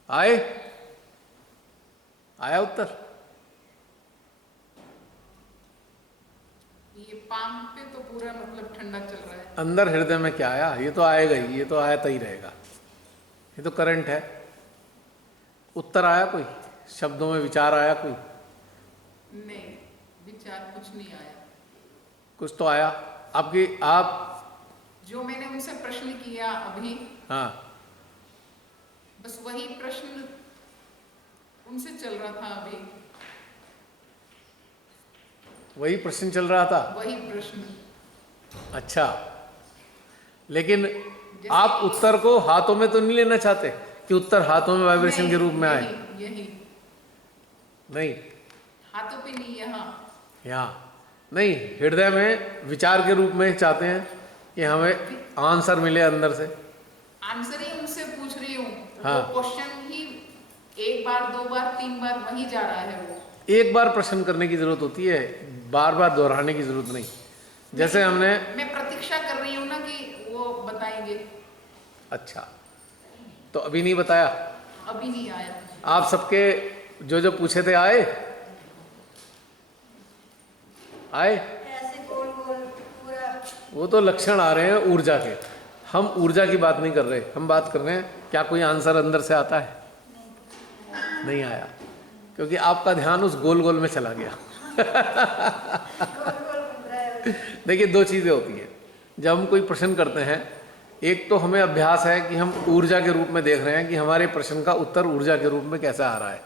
आए, आया उत्तर? ये पाम पे तो पूरा मतलब ठंडा चल रहा है। अंदर हृदय में क्या आया, ये तो आएगा ही, ये तो आया ही रहेगा, ये तो करंट है। उत्तर आया कोई? शब्दों में विचार आया कोई? नहीं, विचार कुछ नहीं आया। कुछ तो आया आपकी, आप जो मैंने उनसे प्रश्न किया अभी, हाँ, बस वही प्रश्न उनसे चल रहा था अभी, वही प्रश्न चल रहा था। वही प्रश्न। अच्छा, लेकिन आप उत्तर को हाथों में तो नहीं लेना चाहते कि उत्तर हाथों में वाइब्रेशन के रूप में आए? यही नहीं, हाथों पे नहीं, यहाँ यहाँ नहीं, हृदय में विचार के रूप में चाहते हैं कि हमें आंसर मिले अंदर से। आंसर ही उनसे पूछ रही हूँ। हाँ। वो क्वेश्चन ही एक बार, दो बार, तीन बार वही जा रहा है। वो एक बार प्रश्न करने की जरूरत होती है, बार बार दोहराने की जरूरत नहीं। जैसे हमने, मैं प्रतीक्षा कर रही हूँ ना कि वो बताएंगे। अच्छा, तो अभी नहीं बताया? अभी नहीं आया। आप सबके जो जो पूछे थे आए? आए? ऐसे गोल गोल पूरा। वो तो लक्षण आ रहे हैं ऊर्जा के, हम ऊर्जा की बात नहीं कर रहे, हम बात कर रहे हैं क्या कोई आंसर अंदर से आता है? नहीं आया, क्योंकि आपका ध्यान उस गोल गोल में चला गया। देखिए, दो चीज़ें होती हैं जब हम कोई प्रश्न करते हैं। एक तो हमें अभ्यास है कि हम ऊर्जा के रूप में देख रहे हैं कि हमारे प्रश्न का उत्तर ऊर्जा के रूप में कैसा आ रहा है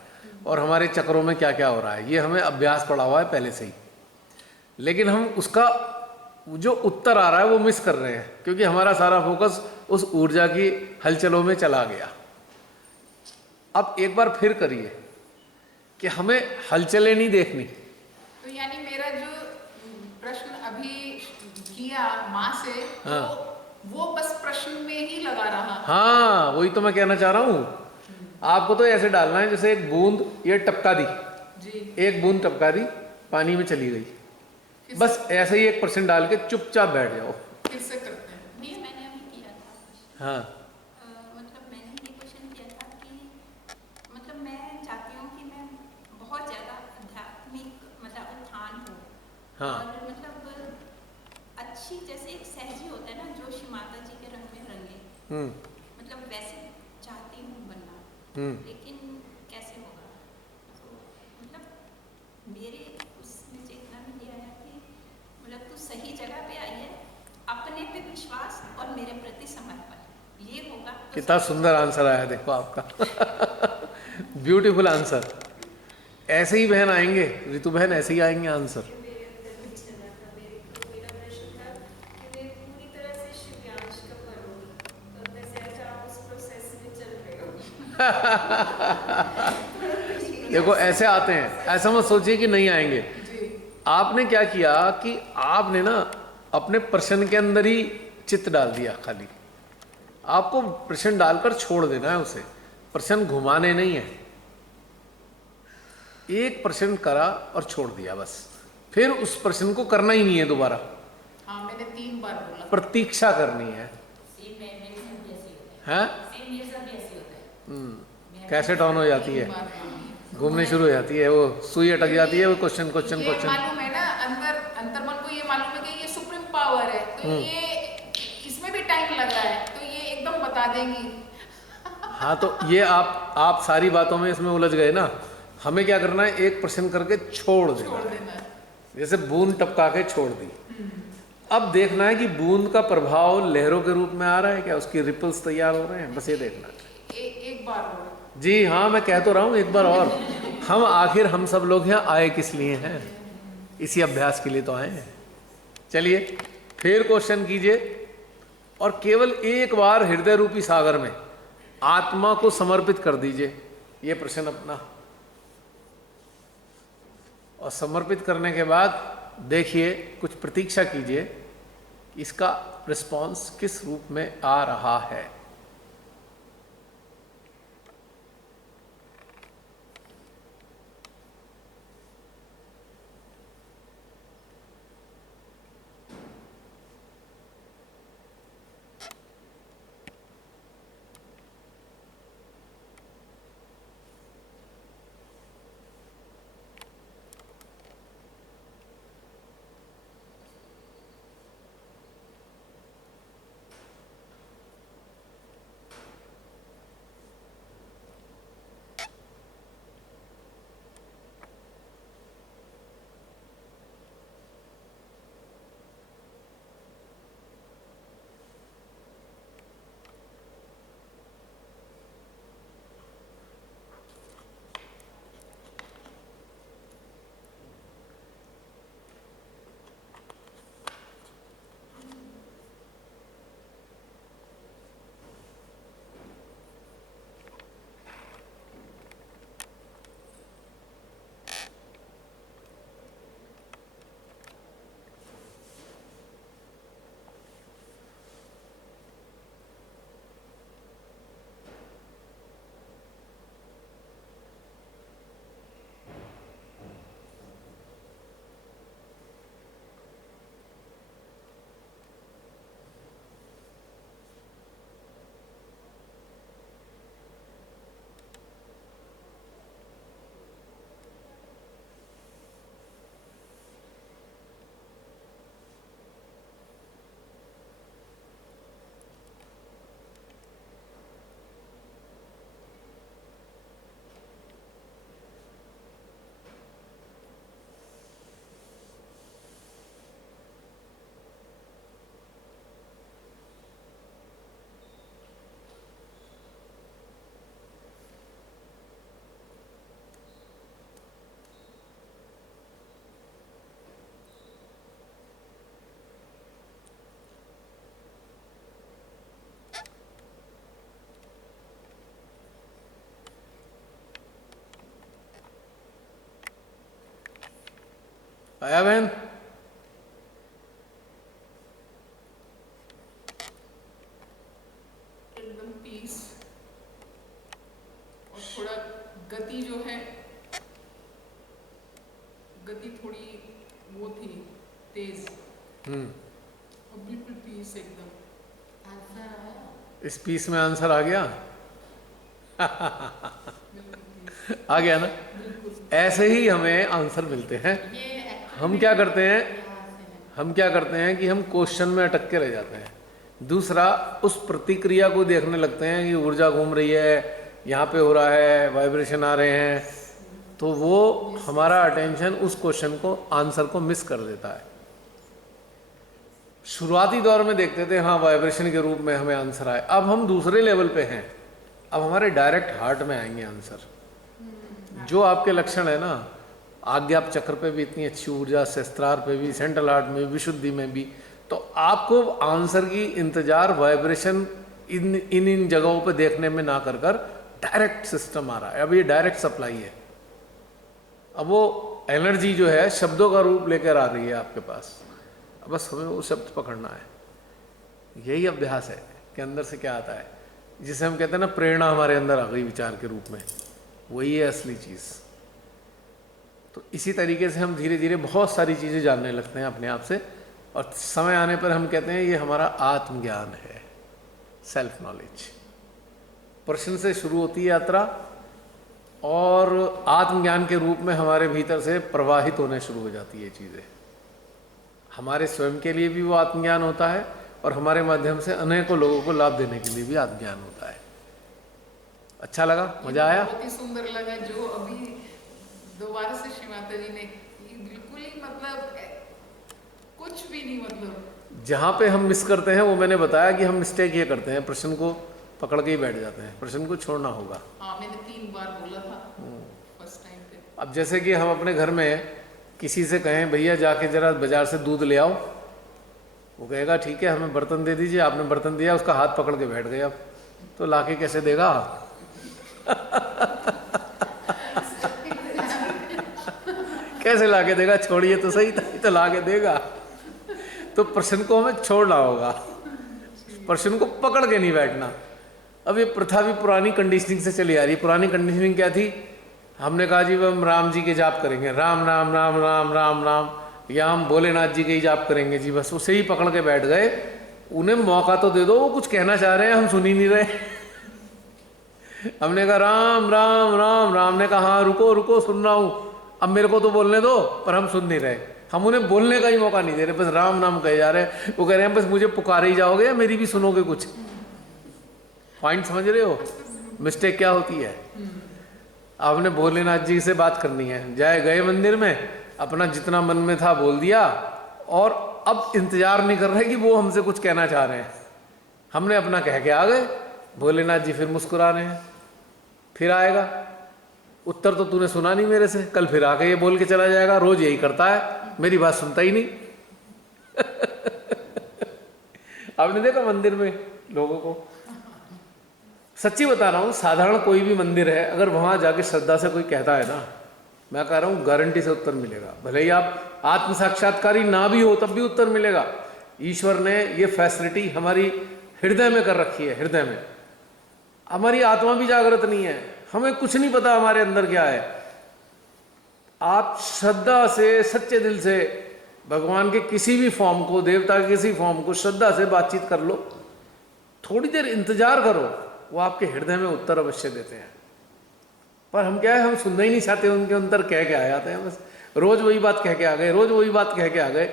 और हमारे चक्रों में क्या क्या हो रहा है, ये हमें अभ्यास पड़ा हुआ है पहले से ही। लेकिन हम उसका जो उत्तर आ रहा है वो मिस कर रहे हैं, क्योंकि हमारा सारा फोकस उस ऊर्जा की हलचलों में चला गया। अब एक बार फिर करिए कि हमें हलचलें नहीं देखनी। तो यानी मेरा जो प्रश्न अभी किया माँ से, हाँ। तो वो बस प्रश्न में ही लगा रहा। हाँ, वही तो मैं कहना चाह रहा हूँ। आपको तो ऐसे डालना है जैसे एक बूंद ये टपका दी जी। एक बूंद टपका दी, पानी में चली गई, बस ऐसे ही 1% डाल के चुपचाप बैठ जाओ। फिर से करते हैं। भैया मैंने अभी किया था। हाँ, मतलब मैंने ये क्वेश्चन किया था कि मतलब मैं चाहती हूँ कि मैं बहुत ज़्यादा आध्यात्मिक मतलब उत्थान हो। हाँ। और मतलब अच्छी, जैसे एक सहजी होता है ना, जोशी माता जी के रंग में रंगे, मतलब वैसे चाहती हूँ बनना, लेकिन कैसे होगा? तो मतलब मेरे उसमें चेतना में ये आया कि मतलब तू सही जगह पे आई है, अपने पे विश्वास और मेरे प्रति समर्पण, ये होगा तो कितना सुंदर आंसर आया देखो आपका। Beautiful answer. ऐसे ही बहन आएंगे, ऋतु बहन ऐसे ही आएंगे आंसर। मेरे अंदर भी चला था, मेरा प्रश्न था कि मैं पूरी तरह से शिव्यांश का बनूंगी, तो वैसे अच्छा आप उस प्रोसेस में चल रहे हो। देखो ऐसे आते हैं, ऐसा मत सोचिए कि नहीं आएंगे। आपने क्या किया कि आपने ना अपने प्रश्न के अंदर ही चित्त डाल दिया खाली। आपको प्रश्न डालकर छोड़ देना है उसे, प्रश्न घुमाने नहीं है। एक प्रश्न करा और छोड़ दिया बस, फिर उस प्रश्न को करना ही नहीं है दोबारा। हाँ, मैंने 3 बार बोला। प्रतीक्षा करनी है। हैं? कैसे ऑन हो जाती है, 3 बार बोली। घूमने शुरू हो जाती है, वो सुई अटक जाती है, वो क्वेश्चन क्वेश्चन ये क्वेश्चन। मालूम है ना, अंतर्मन को ये मालूम है कि ये सुप्रीम पावर है, तो ये इसमें भी टाइम लग रहा है, तो ये एकदम बता देंगी। हाँ, तो ये आप सारी बातों में इसमें उलझ गए ना। हमें क्या करना है, एक प्रश्न करके छोड़ देना छोड़ है। देना है। जैसे बूंद टपका के छोड़ दी, अब देखना है कि बूंद का प्रभाव लहरों के रूप में आ रहा है क्या, उसकी रिपल्स तैयार हो रहे हैं, बस ये देखना है। एक बार बोला। जी हाँ, मैं कह तो रहा हूँ एक बार और। हम आखिर हम सब लोग यहाँ आए किस लिए हैं? इसी अभ्यास के लिए तो आए हैं। चलिए फिर क्वेश्चन कीजिए और केवल एक बार हृदय रूपी सागर में आत्मा को समर्पित कर दीजिए ये प्रश्न अपना, और समर्पित करने के बाद देखिए, कुछ प्रतीक्षा कीजिए इसका रिस्पॉन्स किस रूप में आ रहा है। आया बहन? एकदम पीस और थोड़ा गति जो है, गति थोड़ी वो थी तेज और बिल्कुल पीस एकदम। आंसर आया? इस पीस में आंसर आ गया। आ गया ना? ऐसे ही हमें आंसर मिलते हैं। ये हम क्या करते हैं, यहाँ से है। हम क्या करते हैं कि हम क्वेश्चन में अटक के रह जाते हैं। दूसरा, उस प्रतिक्रिया को देखने लगते हैं कि ऊर्जा घूम रही है, यहाँ पे हो रहा है, वाइब्रेशन आ रहे हैं, तो वो हमारा अटेंशन उस क्वेश्चन को, आंसर को मिस कर देता है। शुरुआती दौर में देखते थे हाँ वाइब्रेशन के रूप में हमें आंसर आए, अब हम दूसरे लेवल पे हैं, अब हमारे डायरेक्ट हार्ट में आएंगे आंसर। जो आपके लक्षण है ना, आज्ञाप चक्र पे भी इतनी अच्छी ऊर्जा, सहस्त्रार पे भी, सेंट्रल हार्ट में, विशुद्धि में भी, तो आपको आंसर की इंतजार वाइब्रेशन इन जगहों पे देखने में ना कर कर डायरेक्ट सिस्टम आ रहा है। अब ये डायरेक्ट सप्लाई है, अब वो एनर्जी जो है शब्दों का रूप लेकर आ रही है आपके पास, अब बस हमें वो शब्द पकड़ना है। यही अभ्यास है कि अंदर से क्या आता है, जिसे हम कहते हैं ना प्रेरणा हमारे अंदर आ गई विचार के रूप में, वही है असली चीज़। तो इसी तरीके से हम धीरे धीरे बहुत सारी चीज़ें जानने लगते हैं अपने आप से, और समय आने पर हम कहते हैं ये हमारा आत्मज्ञान है, सेल्फ नॉलेज। प्रश्न से शुरू होती है यात्रा, और आत्मज्ञान के रूप में हमारे भीतर से प्रवाहित होने शुरू हो जाती है चीज़ें। हमारे स्वयं के लिए भी वो आत्मज्ञान होता है, और हमारे माध्यम से अनेकों लोगों को लाभ देने के लिए भी आत्मज्ञान होता है। अच्छा लगा, मजा आया? बहुत ही सुंदर लगा जो अभी दोबारा से श्री माता जी ने, बिल्कुल ही मतलब कुछ भी नहीं, मतलब जहाँ पे हम मिस करते हैं वो मैंने बताया कि हम मिस्टेक ये करते हैं, प्रश्न को पकड़ के ही बैठ जाते हैं, प्रश्न को छोड़ना होगा। हाँ, मैंने 3 बार बोला था फर्स्ट टाइम पे। अब जैसे कि हम अपने घर में किसी से कहें भैया जाके जरा बाजार से दूध ले आओ, वो कहेगा ठीक है हमें बर्तन दे दीजिए, आपने बर्तन दिया, उसका हाथ पकड़ के बैठ गए, अब तो लाके कैसे देगा? कैसे लाके देगा? छोड़िए तो सही, तो लाके देगा। तो प्रश्न को हमें छोड़ना होगा, प्रश्न को पकड़ के नहीं बैठना। अब ये प्रथा भी पुरानी कंडीशनिंग से चली आ रही है। पुरानी कंडीशनिंग क्या थी? हमने कहा जी हम राम जी के जाप करेंगे, राम राम राम राम राम राम, या हम भोलेनाथ जी के ही जाप करेंगे जी, बस उसे ही पकड़ के बैठ गए। उन्हें मौका तो दे दो, वो कुछ कहना चाह रहे हैं, हम सुन ही नहीं रहे। हमने कहा राम राम राम, राम ने कहा हाँ रुको रुको सुन रहा हूँ, अब मेरे को तो बोलने दो, पर हम सुन नहीं रहे। हम उन्हें बोलने का ही मौका नहीं दे रहे, बस राम नाम कहे जा रहे हैं। वो कह रहे हैं बस मुझे पुकारे ही जाओगे या मेरी भी सुनोगे कुछ? पॉइंट समझ रहे हो मिस्टेक क्या होती है? आपने भोलेनाथ जी से बात करनी है, जाए गए मंदिर में, अपना जितना मन में था बोल दिया, और अब इंतजार नहीं कर रहे कि वो हमसे कुछ कहना चाह रहे हैं। हमने अपना कह के आ गए, भोलेनाथ जी फिर मुस्कुरा रहे हैं, फिर आएगा उत्तर तो तूने सुना नहीं मेरे से, कल फिर आके ये बोल के चला जाएगा। रोज यही करता है, मेरी बात सुनता ही नहीं। आपने देखा मंदिर में लोगों को, सच्ची बता रहा हूँ, साधारण कोई भी मंदिर है, अगर वहां जाके श्रद्धा से कोई कहता है ना, मैं कह रहा हूँ गारंटी से उत्तर मिलेगा। भले ही आप आत्म साक्षात्कारी ना भी हो तब भी उत्तर मिलेगा। ईश्वर ने ये फैसिलिटी हमारी हृदय में कर रखी है। हृदय में हमारी आत्मा भी जागृत नहीं है, हमें कुछ नहीं पता हमारे अंदर क्या है। आप श्रद्धा से, सच्चे दिल से भगवान के किसी भी फॉर्म को, देवता के किसी फॉर्म को श्रद्धा से बातचीत कर लो, थोड़ी देर इंतजार करो, वो आपके हृदय में उत्तर अवश्य देते हैं। पर हम क्या है, हम सुनना ही नहीं चाहते, उनके अंदर कह के आ जाते हैं, बस रोज वही बात कह के आ गए, रोज वही बात कह के आ गए।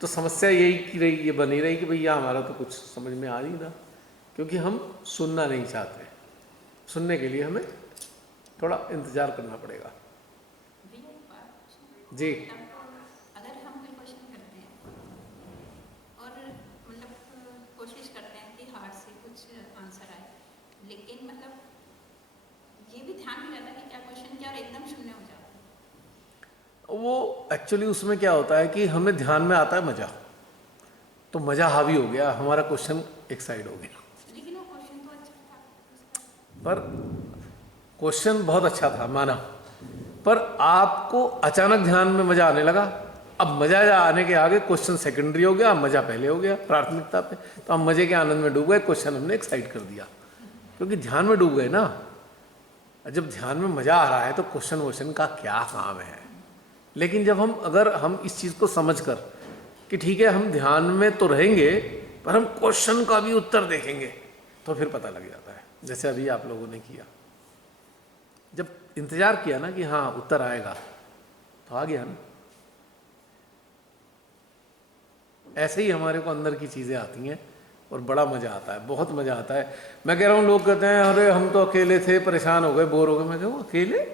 तो समस्या यही की रही, ये बनी रही कि भैया हमारा तो कुछ समझ में आ ही ना, क्योंकि हम सुनना नहीं चाहते। सुनने के लिए हमें थोड़ा इंतजार करना पड़ेगा। जी, अगर हम कोई क्वेश्चन करते हैं और मतलब कोशिश करते हैं कि हार्ट से कुछ आंसर आए, लेकिन मतलब ये भी ध्यान नहीं रहता कि क्या क्वेश्चन किया और एकदम शून्य हो जाता है। वो एक्चुअली उसमें क्या होता है कि हमें ध्यान में आता है मजा, तो मजा हावी हो गया, हमारा क्वेश्चन एक साइड हो गया। लेकिन वो क्वेश्चन तो अच्छा था, पर क्वेश्चन बहुत अच्छा था माना, पर आपको अचानक ध्यान में मजा आने लगा, अब मजा आने के आगे क्वेश्चन सेकेंडरी हो गया, मजा पहले हो गया प्राथमिकता पे। तो हम मजे के आनंद में डूब गए, क्वेश्चन हमने एक साइड कर दिया, क्योंकि ध्यान में डूब गए ना। जब ध्यान में मजा आ रहा है तो क्वेश्चन वोश्चन का क्या काम है। लेकिन जब अगर हम इस चीज को समझ कर कि ठीक है हम ध्यान में तो रहेंगे पर हम क्वेश्चन का भी उत्तर देखेंगे, तो फिर पता लग जाता है। जैसे अभी आप लोगों ने किया, जब इंतजार किया ना कि हाँ उत्तर आएगा, तो आ गया ना। ऐसे ही हमारे को अंदर की चीजें आती हैं और बड़ा मजा आता है, बहुत मजा आता है। मैं कह रहा हूँ, लोग कहते हैं अरे हम तो अकेले थे, परेशान हो गए, बोर हो गए। मैं कहूँ अकेले,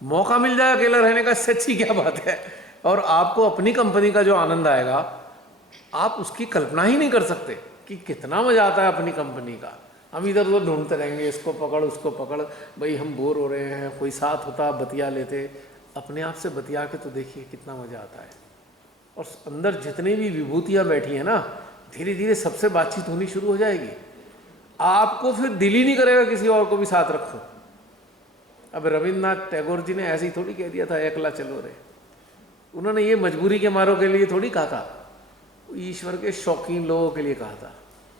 मौका मिल जाए अकेला रहने का, इससे अच्छी क्या बात है। और आपको अपनी कंपनी का जो आनंद आएगा, आप उसकी कल्पना ही नहीं कर सकते कि कितना मजा आता है अपनी कंपनी का। हम इधर उधर ढूंढते रहेंगे, इसको पकड़ उसको पकड़, भाई हम बोर हो रहे हैं, कोई साथ होता बतिया लेते। अपने आप से बतिया के तो देखिए कितना मजा आता है। और अंदर जितनी भी विभूतियां बैठी हैं ना, धीरे धीरे सबसे बातचीत होनी शुरू हो जाएगी। आपको फिर दिल ही नहीं करेगा किसी और को भी साथ रखो। अब रविन्द्रनाथ टैगोर जी ने ऐसे ही थोड़ी कह दिया था एकला चलो रे। उन्होंने ये मजबूरी के मारों के लिए थोड़ी कहा था, ईश्वर के शौकीन लोगों के लिए कहा था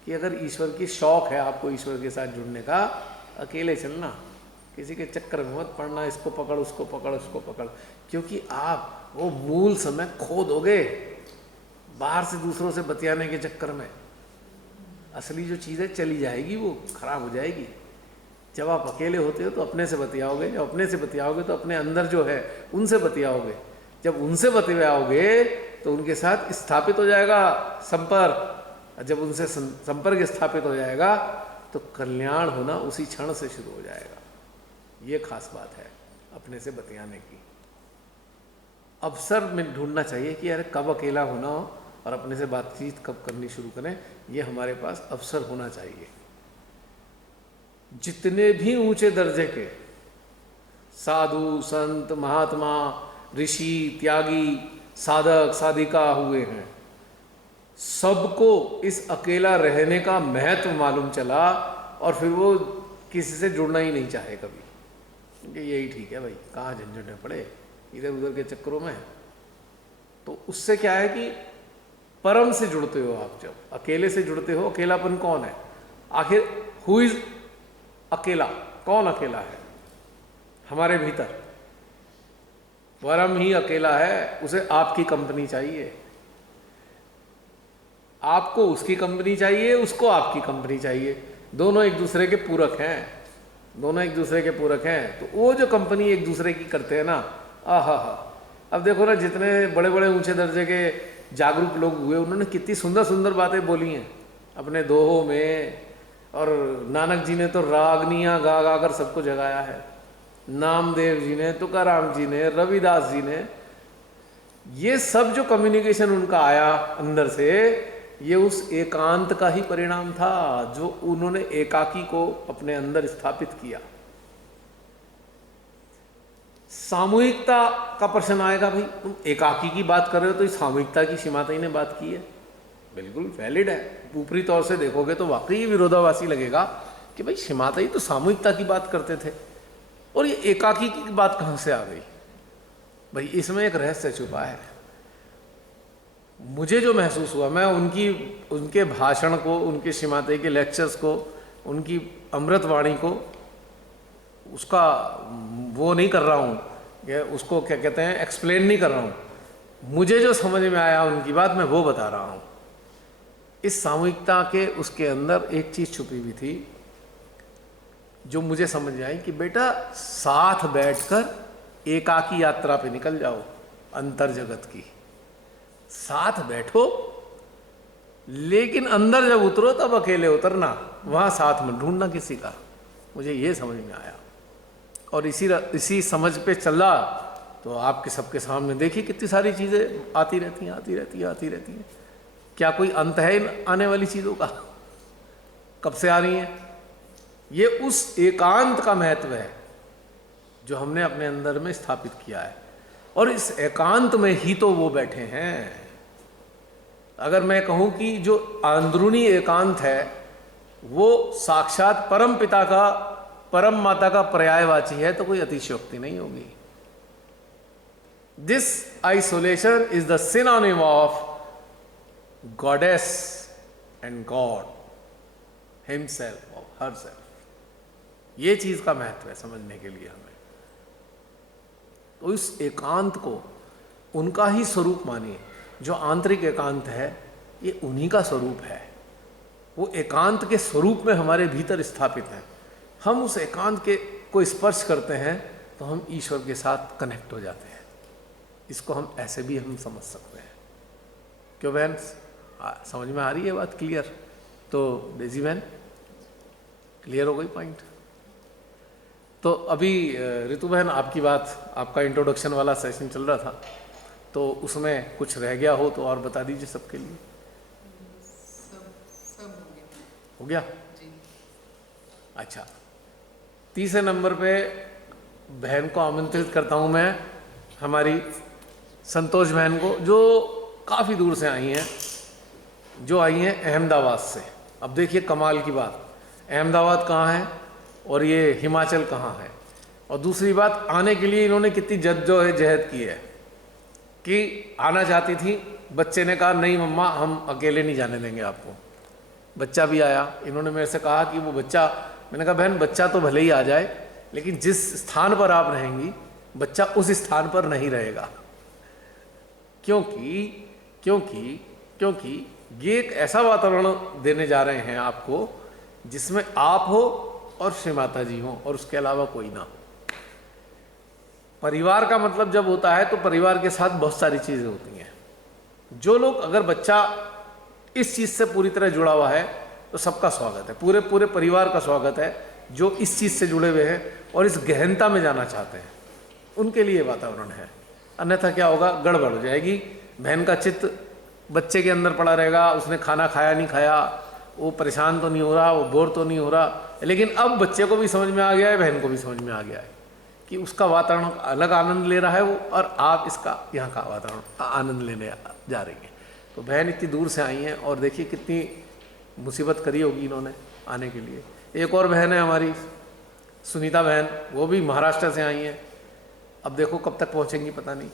कि अगर ईश्वर की शौक है आपको ईश्वर के साथ जुड़ने का, अकेले चलना, किसी के चक्कर में मत पड़ना, इसको पकड़ उसको पकड़ उसको पकड़, क्योंकि आप वो मूल समय खो दोगे बाहर से दूसरों से बतियाने के चक्कर में। असली जो चीज़ है चली जाएगी, वो खराब हो जाएगी। जब आप अकेले होते हो तो अपने से बतियाओगे, जब अपने से बतियाओगे तो अपने अंदर जो है उनसे बतियाओगे, जब उनसे बतियाओगे तो उनके साथ स्थापित हो जाएगा संपर्क। जब उनसे संपर्क स्थापित हो जाएगा तो कल्याण होना उसी क्षण से शुरू हो जाएगा। ये खास बात है अपने से बतियाने की। अवसर में ढूंढना चाहिए कि यार कब अकेला होना हो और अपने से बातचीत कब करनी शुरू करें, ये हमारे पास अवसर होना चाहिए। जितने भी ऊंचे दर्जे के साधु संत महात्मा ऋषि त्यागी साधक साधिका हुए हैं, सबको इस अकेला रहने का महत्व मालूम चला और फिर वो किसी से जुड़ना ही नहीं चाहे कभी, क्योंकि यही ठीक है भाई, कहाँ झंझट में पड़े इधर उधर के चक्करों में। तो उससे क्या है कि परम से जुड़ते हो आप। जब अकेले से जुड़ते हो, अकेलापन कौन है आखिर, हु इज अकेला, कौन अकेला है हमारे भीतर? परम ही अकेला है, उसे आपकी कंपनी चाहिए, आपको उसकी कंपनी चाहिए, उसको आपकी कंपनी चाहिए। दोनों एक दूसरे के पूरक हैं, दोनों एक दूसरे के पूरक हैं। तो वो जो कंपनी एक दूसरे की करते हैं ना, आहा हा। अब देखो ना, जितने बड़े बड़े ऊंचे दर्जे के जागरूक लोग हुए, उन्होंने कितनी सुंदर सुंदर बातें बोली हैं अपने दोहों में। और नानक जी ने तो रागनियाँ गा गा कर सबको जगाया है, नामदेव जी ने, तुकाराम जी ने, रविदास जी ने। ये सब जो कम्युनिकेशन उनका आया अंदर से, ये उस एकांत का ही परिणाम था जो उन्होंने एकाकी को अपने अंदर स्थापित किया। सामूहिकता का प्रश्न आएगा, भाई तुम एकाकी की बात कर रहे हो तो इस सामूहिकता की शिमाताई ने बात की है, बिल्कुल वैलिड है। ऊपरी तौर से देखोगे तो वाकई विरोधाभासी लगेगा कि भाई शिमाताई तो सामूहिकता की बात करते थे और ये एकाकी की बात कहाँ से आ गई। भाई इसमें एक रहस्य छुपा है। मुझे जो महसूस हुआ, मैं उनके भाषण को, उनके शिमाताई के लेक्चर्स को, उनकी अमृतवाणी को, उसका वो नहीं कर रहा हूँ, उसको क्या कहते हैं, एक्सप्लेन नहीं कर रहा हूँ। मुझे जो समझ में आया उनकी बात, मैं वो बता रहा हूँ। इस सामूहिकता के उसके अंदर एक चीज छुपी हुई थी जो मुझे समझ में आई कि बेटा साथ बैठकर एकाकी यात्रा पे निकल जाओ, अंतर जगत की। साथ बैठो, लेकिन अंदर जब उतरो तब अकेले उतरना, वहां साथ में ढूंढना किसी का। मुझे ये समझ में आया और इसी समझ पे चला तो आपके सबके सामने देखिए कितनी सारी चीजें आती रहती हैं। क्या कोई अंत है इन आने वाली चीजों का? कब से आ रही हैं? ये उस एकांत का महत्व है जो हमने अपने अंदर में स्थापित किया है, और इस एकांत में ही तो वो बैठे हैं। अगर मैं कहूं कि जो अंदरूनी एकांत है वो साक्षात परम पिता का, परम माता का पर्यायवाची है, तो कोई अतिशयोक्ति नहीं होगी। This isolation is the synonym of goddess and God himself of her self. ये चीज का महत्व है समझने के लिए हमें। तो इस एकांत को उनका ही स्वरूप मानिए। जो आंतरिक एकांत है ये उन्हीं का स्वरूप है। वो एकांत के स्वरूप में हमारे भीतर स्थापित है। हम उस एकांत के को स्पर्श करते हैं तो हम ईश्वर के साथ कनेक्ट हो जाते हैं। इसको हम ऐसे भी हम समझ सकते हैं। क्यों बहन, समझ में आ रही है बात क्लियर? तो डेजी बहन क्लियर हो गई पॉइंट? तो अभी ऋतु बहन आपकी बात, आपका इंट्रोडक्शन वाला सेशन चल रहा था, तो उसमें कुछ रह गया हो तो और बता दीजिए सबके लिए। सब हो गया जी। अच्छा, तीसरे नंबर पे बहन को आमंत्रित करता हूं मैं, हमारी संतोष बहन को, जो काफ़ी दूर से आई हैं, जो आई हैं अहमदाबाद से। अब देखिए कमाल की बात, अहमदाबाद कहाँ है और ये हिमाचल कहाँ है। और दूसरी बात, आने के लिए इन्होंने कितनी जद्दोजहद की है कि आना चाहती थी, बच्चे ने कहा नहीं मम्मा हम अकेले नहीं जाने देंगे आपको। बच्चा भी आया, इन्होंने मेरे से कहा कि वो बच्चा, मैंने कहा बहन बच्चा तो भले ही आ जाए लेकिन जिस स्थान पर आप रहेंगी बच्चा उस स्थान पर नहीं रहेगा। क्योंकि क्योंकि क्योंकि ये एक ऐसा वातावरण देने जा रहे हैं आपको जिसमें आप हो और श्री माता जी हो और उसके अलावा कोई ना हो। परिवार का मतलब जब होता है तो परिवार के साथ बहुत सारी चीज़ें होती हैं। जो लोग, अगर बच्चा इस चीज़ से पूरी तरह जुड़ा हुआ है तो सबका स्वागत है, पूरे पूरे परिवार का स्वागत है जो इस चीज़ से जुड़े हुए हैं और इस गहनता में जाना चाहते हैं, उनके लिए वातावरण है। अन्यथा क्या होगा, गड़बड़ हो जाएगी। बहन का चित्त बच्चे के अंदर पड़ा रहेगा, उसने खाना खाया नहीं खाया, वो परेशान तो नहीं हो रहा, वो बोर तो नहीं हो रहा। लेकिन अब बच्चे को भी समझ में आ गया है, बहन को भी समझ में आ गया है कि उसका वातावरण अलग आनंद ले रहा है वो, और आप इसका यहाँ का वातावरण आनंद लेने जा रही हैं। तो बहन इतनी दूर से आई हैं और देखिए कितनी मुसीबत करी होगी इन्होंने आने के लिए। एक और बहन है हमारी सुनीता बहन, वो भी महाराष्ट्र से आई हैं। अब देखो कब तक पहुँचेंगी पता नहीं।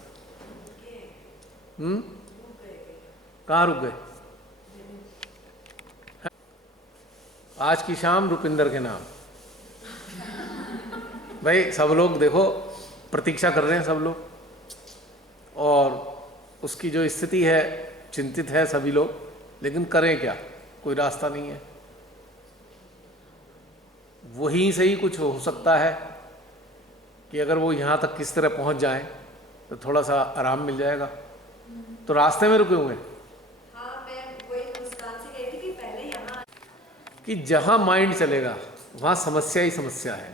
कहाँ रुक गए? आज की शाम रुपिंदर के नाम। भाई सब लोग देखो प्रतीक्षा कर रहे हैं सब लोग, और उसकी जो स्थिति है चिंतित है सभी लोग, लेकिन करें क्या, कोई रास्ता नहीं है। वहीं से ही कुछ हो सकता है कि अगर वो यहाँ तक किस तरह पहुँच जाए तो थोड़ा सा आराम मिल जाएगा। तो रास्ते में रुके हुए कि जहाँ माइंड चलेगा वहाँ समस्या ही समस्या है,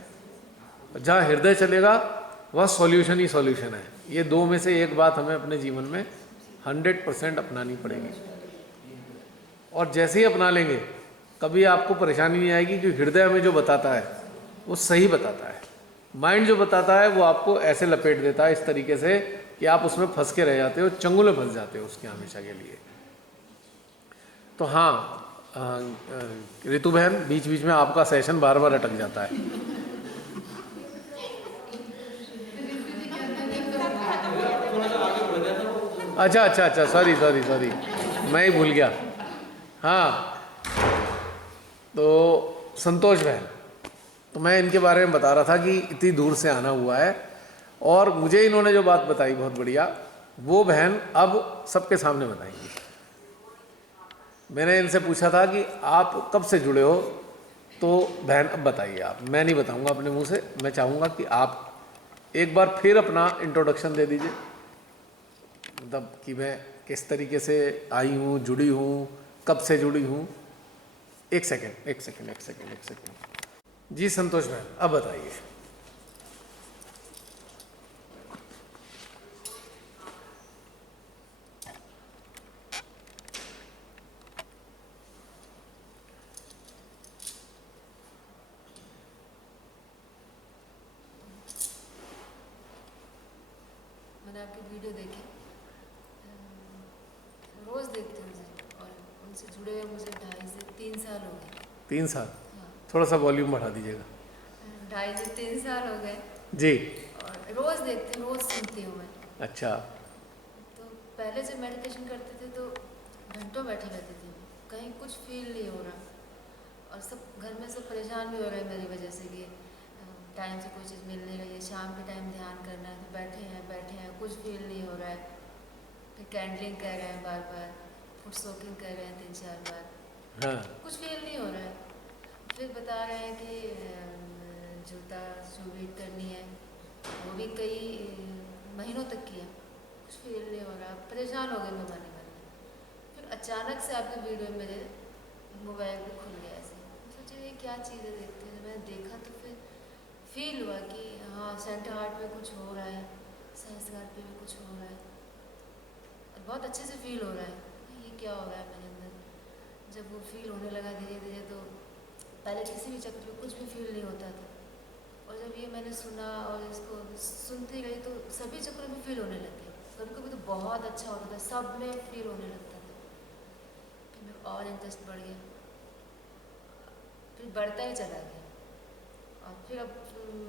जहाँ हृदय चलेगा वह सॉल्यूशन ही सॉल्यूशन है। ये दो में से एक बात हमें अपने जीवन में 100% अपनानी पड़ेगी। और जैसे ही अपना लेंगे कभी आपको परेशानी नहीं आएगी, क्योंकि हृदय हमें जो बताता है वो सही बताता है। माइंड जो बताता है वो आपको ऐसे लपेट देता है इस तरीके से कि आप उसमें फंस के रह जाते हो, चंगुल में फंस जाते हो उसके हमेशा के लिए। तो हाँ ऋतु बहन, बीच बीच में आपका सेशन बार बार अटक जाता है। अच्छा अच्छा अच्छा, सॉरी सॉरी सॉरी, मैं ही भूल गया। हाँ, तो संतोष बहन, तो मैं इनके बारे में बता रहा था कि इतनी दूर से आना हुआ है और मुझे इन्होंने जो बात बताई बहुत बढ़िया, वो बहन अब सबके सामने बताएंगी। मैंने इनसे पूछा था कि आप कब से जुड़े हो, तो बहन अब बताइए आप, मैं नहीं बताऊंगा अपने मुंह से, मैं चाहूँगा कि आप एक बार फिर अपना इंट्रोडक्शन दे दीजिए, मतलब कि मैं किस तरीके से आई हूँ, जुड़ी हूँ, कब से जुड़ी हूँ। एक सेकेंड जी संतोष बहन, अब बताइए। मैंने आपकी वीडियो देखी, रोज़ देखती हूँ और उनसे जुड़े हुए मुझे 2.5 से 3 साल हो गए। 3 साल? थोड़ा सा वॉल्यूम बढ़ा दीजिएगा। 2.5 से 3 साल हो गए जी। और रोज़ देखती हूँ, रोज़ सुनती हूँ मैं। अच्छा। तो पहले जब मेडिटेशन करते थे तो घंटों बैठे रहते थे, कहीं कुछ फील नहीं हो रहा, और सब घर में सब परेशान भी हो रहे हैं मेरी वजह से कि टाइम से कोई चीज़ मिल नहीं रही है, शाम के टाइम ध्यान करना है तो बैठे हैं कुछ फील नहीं हो रहा है। फिर कैंडलिंग कर रहे हैं बार बार, फुट सोकिंग कर रहे हैं 3-4 बार, हाँ। कुछ फील नहीं हो रहा है। फिर बता रहे हैं कि जूता शूबीट करनी है, वो भी कई महीनों तक किया, कुछ फील नहीं हो रहा, परेशान हो गए मैं मन में। फिर अचानक से आपकी वीडियो मेरे मोबाइल पे खुल गया ऐसे, सोचे ये क्या चीज़ है, देखते हैं। मैंने देखा तो फिर फील हुआ कि हाँ सेंटर हार्ट में कुछ हो रहा है, सहस्त्रार पे भी कुछ हो रहा है, और बहुत अच्छे से फील हो रहा है ये क्या हो रहा है मेरे अंदर। जब वो फील होने लगा धीरे धीरे, तो पहले किसी भी चक्कर में कुछ भी फील नहीं होता था, और जब ये मैंने सुना और इसको सुनती गई तो सभी चक्करों में फील होने लग गया। कभी कभी तो बहुत अच्छा होता था, सब में फील होने लगता था, फिर मेरा और इंटरेस्ट बढ़ गया, फिर बढ़ता ही चला गया। और फिर अब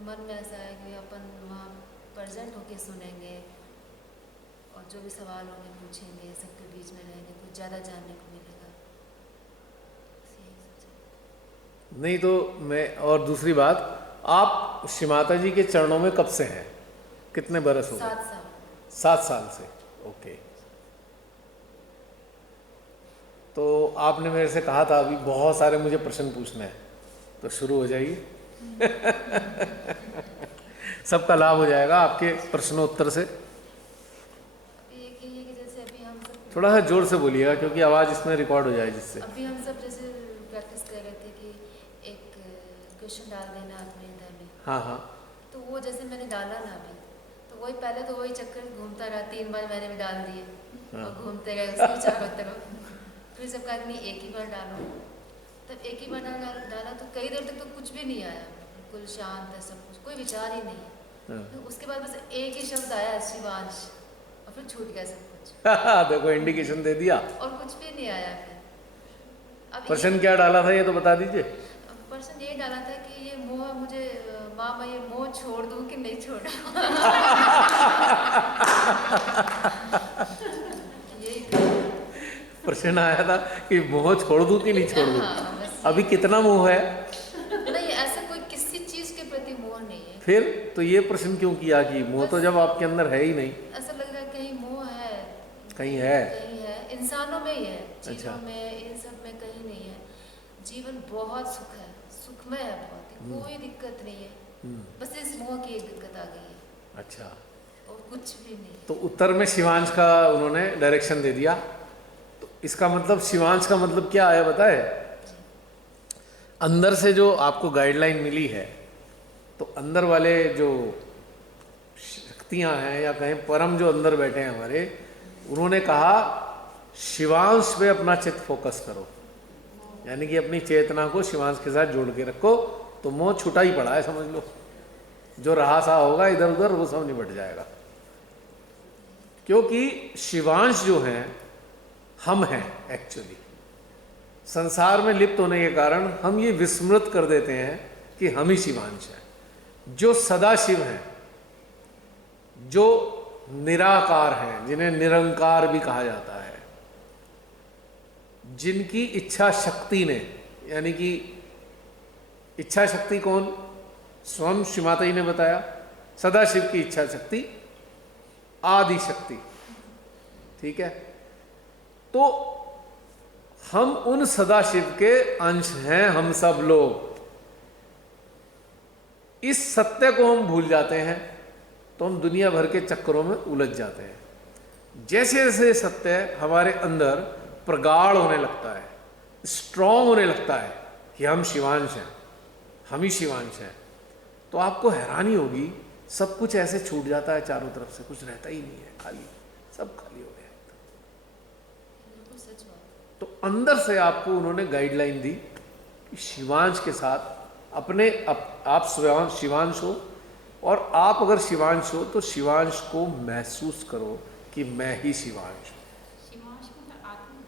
मन में ऐसा है कि अपन वहाँ प्रेजेंट होके सुनेंगे, और जो भी सवाल होंगे पूछेंगे, सबके बीच में रहेंगे, कुछ ज़्यादा जानने को मिलेगा। यही सोचा। नहीं तो मैं, और दूसरी बात, आप श्री माता जी के चरणों में कब से हैं, कितने बरस हो गए? 7 साल। 7 साल से, ओके। तो आपने मेरे से कहा था अभी बहुत सारे मुझे प्रश्न पूछने हैं, तो शुरू हो जाइए। सबका लाभ हो जाएगा आपके प्रश्नोत्तर से। अभी एक ये है कि जैसे अभी हम सब थोड़ा सा जोर से बोलिएगा क्योंकि आवाज़ इसमें रिकॉर्ड हो जाए जिससे। अभी हम सब जैसे प्रैक्टिस कर रहे थे कि एक क्वेश्चन डाल देना अपने इधर में, हाँ हाँ। तो वो जैसे मैंने डाला ना अभी, तो वही पहले तो वही चक्कर घूमता रहा, 3 बार मैंने भी डाल दिए, हाँ। और घूमते गए उसके चारों तरफ। फिर सब कहा कि नहीं एक ही बार डालो, तब एक ही बार डाला तो कई देर तक तो कुछ भी नहीं आया, बिल्कुल शांत है सब कुछ, कोई विचार ही नहीं है। हाँ। तो उसके बाद बस एक ही शब्द आया शिवांश, और फिर छूट गया सब कुछ, देखो इंडिकेशन दे दिया। और कुछ भी नहीं आया फिर। अब प्रश्न क्या डाला था ये तो बता दीजिए। पर्सन ये डाला था कि ये मोह मुझे, माँ मैं ये मोह छोड़ दूँ कि नहीं छोड़ा। यही प्रश्न आया था कि मोह छोड़ दूं कि नहीं छोड़ दूं। हाँ, बस अभी कितना मोह है? नहीं, ऐसा कोई किसी चीज के प्रति मोह नहीं है। फिर तो ये प्रश्न क्यों किया कि मोह तो जब आपके अंदर है ही नहीं। ऐसा लग रहा है कहीं मोह है, कहीं है। कहीं है, इंसानों में ही है, चीजों अच्छा। में, इन सब में कहीं नहीं है। जीवन बहुत सुख है, सुखमय है बहुत, कोई दिक्कत नहीं है, बस इस मोह की एक दिक्कत आ गई है, अच्छा, और कुछ भी नहीं। तो उत्तर में शिवांश का उन्होंने डायरेक्शन दे दिया। तो इसका मतलब शिवांश का मतलब क्या है बताए? अंदर से जो आपको गाइडलाइन मिली है, तो अंदर वाले जो शक्तियां हैं या कहें परम जो अंदर बैठे हैं हमारे, उन्होंने कहा शिवांश पे अपना चित्त फोकस करो, यानी कि अपनी चेतना को शिवांश के साथ जोड़ के रखो, तो मोह छुटा ही पड़ा है समझ लो। जो रहा सा होगा इधर उधर वो सब निपट जाएगा, क्योंकि शिवांश जो हैं हम हैं एक्चुअली। संसार में लिप्त होने के कारण हम ये विस्मृत कर देते हैं कि हम ही शिवांश हैं। जो सदा शिव हैं, जो निराकार हैं, जिन्हें निरंकार भी कहा जाता है, जिनकी इच्छा शक्ति ने, यानी कि इच्छा शक्ति कौन? स्वयं श्री माता जी ने बताया, सदाशिव की इच्छा शक्ति आदि शक्ति, ठीक है। तो हम उन सदाशिव के अंश हैं, हम सब लोग। इस सत्य को हम भूल जाते हैं तो हम दुनिया भर के चक्करों में उलझ जाते हैं। जैसे जैसे सत्य हमारे अंदर प्रगाढ़ होने लगता है, स्ट्रांग होने लगता है कि हम शिवांश हैं, हम ही शिवांश हैं, तो आपको हैरानी होगी, सब कुछ ऐसे छूट जाता है, चारों तरफ से कुछ रहता ही नहीं है, खाली, सब खाली हो गया। बिल्कुल सच बात। तो अंदर से आपको उन्होंने गाइडलाइन दी कि शिवांश के साथ अपने आप स्वयं शिवांश हो, और आप अगर शिवांश हो तो शिवांश को महसूस करो कि मैं ही शिवांश हूं। शिवांश मतलब आत्मा।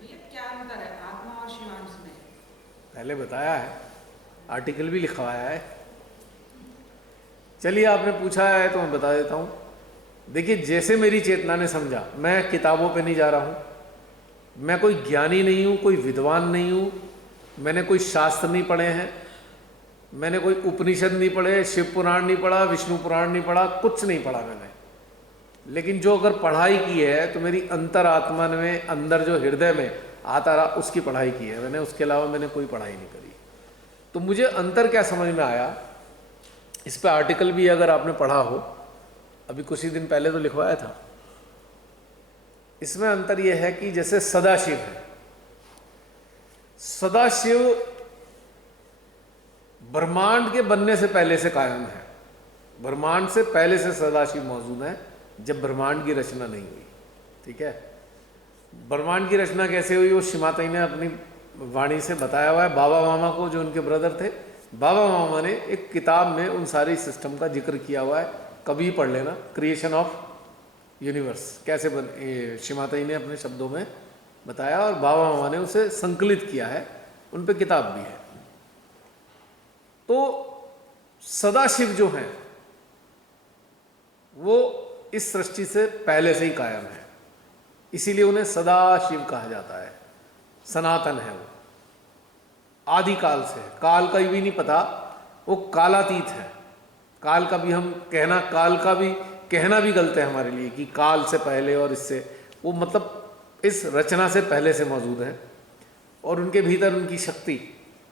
भैया क्या अंतर है आत्मा और शिवांश में? पहले बताया है, आर्टिकल भी लिखवाया है। चलिए आपने पूछा है तो मैं बता देता हूँ। देखिए, जैसे मेरी चेतना ने समझा, मैं किताबों पे नहीं जा रहा हूँ, मैं कोई ज्ञानी नहीं हूँ, कोई विद्वान नहीं हूँ, मैंने कोई शास्त्र नहीं पढ़े हैं, मैंने कोई उपनिषद नहीं पढ़े, शिव पुराण नहीं पढ़ा, विष्णु पुराण नहीं पढ़ा, कुछ नहीं पढ़ा मैंने। लेकिन जो अगर पढ़ाई की है तो मेरी अंतरात्मा में, अंदर जो हृदय में आता रहा, उसकी पढ़ाई की है मैंने, उसके अलावा मैंने कोई पढ़ाई नहीं करी। तो मुझे अंतर क्या समझ में आया, इस पे आर्टिकल भी अगर आपने पढ़ा हो, अभी कुछ ही दिन पहले तो लिखवाया था। इसमें अंतर यह है कि जैसे सदाशिव है, सदाशिव ब्रह्मांड के बनने से पहले से कायम है, ब्रह्मांड से पहले से सदाशिव मौजूद है, जब ब्रह्मांड की रचना नहीं हुई। ठीक है, ब्रह्मांड की रचना कैसे हुई वो श्रीमाता ने अपनी वाणी से बताया हुआ है। बाबा मामा को, जो उनके ब्रदर थे, बाबा मामा ने एक किताब में उन सारी सिस्टम का जिक्र किया हुआ है, कभी पढ़ लेना, क्रिएशन ऑफ यूनिवर्स कैसे बन, श्रीमाता ने अपने शब्दों में बताया और बाबा मामा ने उसे संकलित किया है, उन पे किताब भी है। तो सदाशिव जो हैं वो इस सृष्टि से पहले से ही कायम है, इसीलिए उन्हें सदाशिव कहा जाता है। सनातन है वो, आदिकाल से, काल का भी नहीं पता, वो कालातीत है। काल का भी हम कहना, काल का भी कहना भी गलत है हमारे लिए कि काल से पहले और इससे, वो मतलब इस रचना से पहले से मौजूद है और उनके भीतर उनकी शक्ति,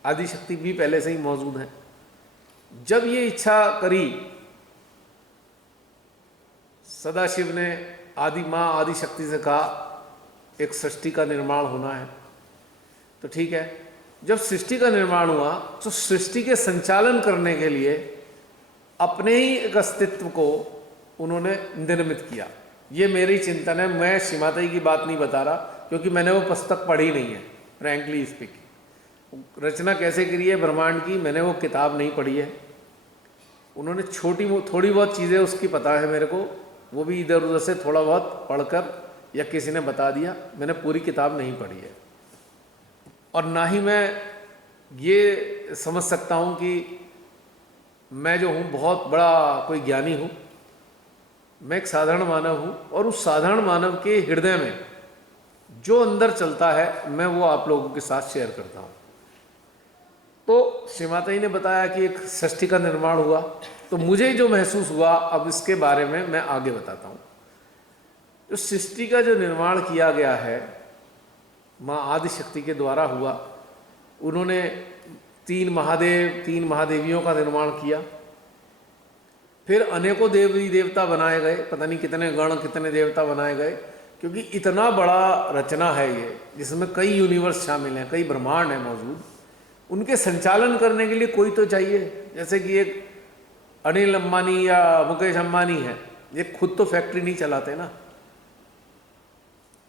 आदि शक्ति भी पहले से ही मौजूद है। जब ये इच्छा करी सदाशिव ने, आदि माँ आदि शक्ति से कहा एक सृष्टि का निर्माण होना है, तो ठीक है, जब सृष्टि का निर्माण हुआ तो सृष्टि के संचालन करने के लिए अपने ही एक अस्तित्व को उन्होंने निर्मित किया। ये मेरी चिंतन है, मैं श्रीमाता जी की बात नहीं बता रहा क्योंकि मैंने वो पुस्तक पढ़ी नहीं है, फ्रैंकली स्पीकिंग। रचना कैसे करी है ब्रह्मांड की, मैंने वो किताब नहीं पढ़ी है। उन्होंने थोड़ी बहुत चीज़ें उसकी पता है मेरे को, वो भी इधर उधर से थोड़ा बहुत पढ़कर या किसी ने बता दिया, मैंने पूरी किताब नहीं पढ़ी है। और ना ही मैं ये समझ सकता हूँ कि मैं जो हूँ बहुत बड़ा कोई ज्ञानी हूँ, मैं एक साधारण मानव हूँ और उस साधारण मानव के हृदय में जो अंदर चलता है मैं वो आप लोगों के साथ शेयर करता हूँ। तो श्रीमाता जी ने बताया कि एक सृष्टि का निर्माण हुआ, तो मुझे जो महसूस हुआ अब इसके बारे में मैं आगे बताता हूँ। तो सृष्टि का जो निर्माण किया गया है माँ आदिशक्ति के द्वारा हुआ। उन्होंने 3 महादेवियों का निर्माण किया, फिर अनेकों देवी देवता बनाए गए, पता नहीं कितने गण कितने देवता बनाए गए, क्योंकि इतना बड़ा रचना है ये, जिसमें कई यूनिवर्स शामिल हैं, कई ब्रह्मांड हैं मौजूद। उनके संचालन करने के लिए कोई तो चाहिए। जैसे कि एक अनिल अंबानी या मुकेश अंबानी है, ये खुद तो फैक्ट्री नहीं चलाते ना,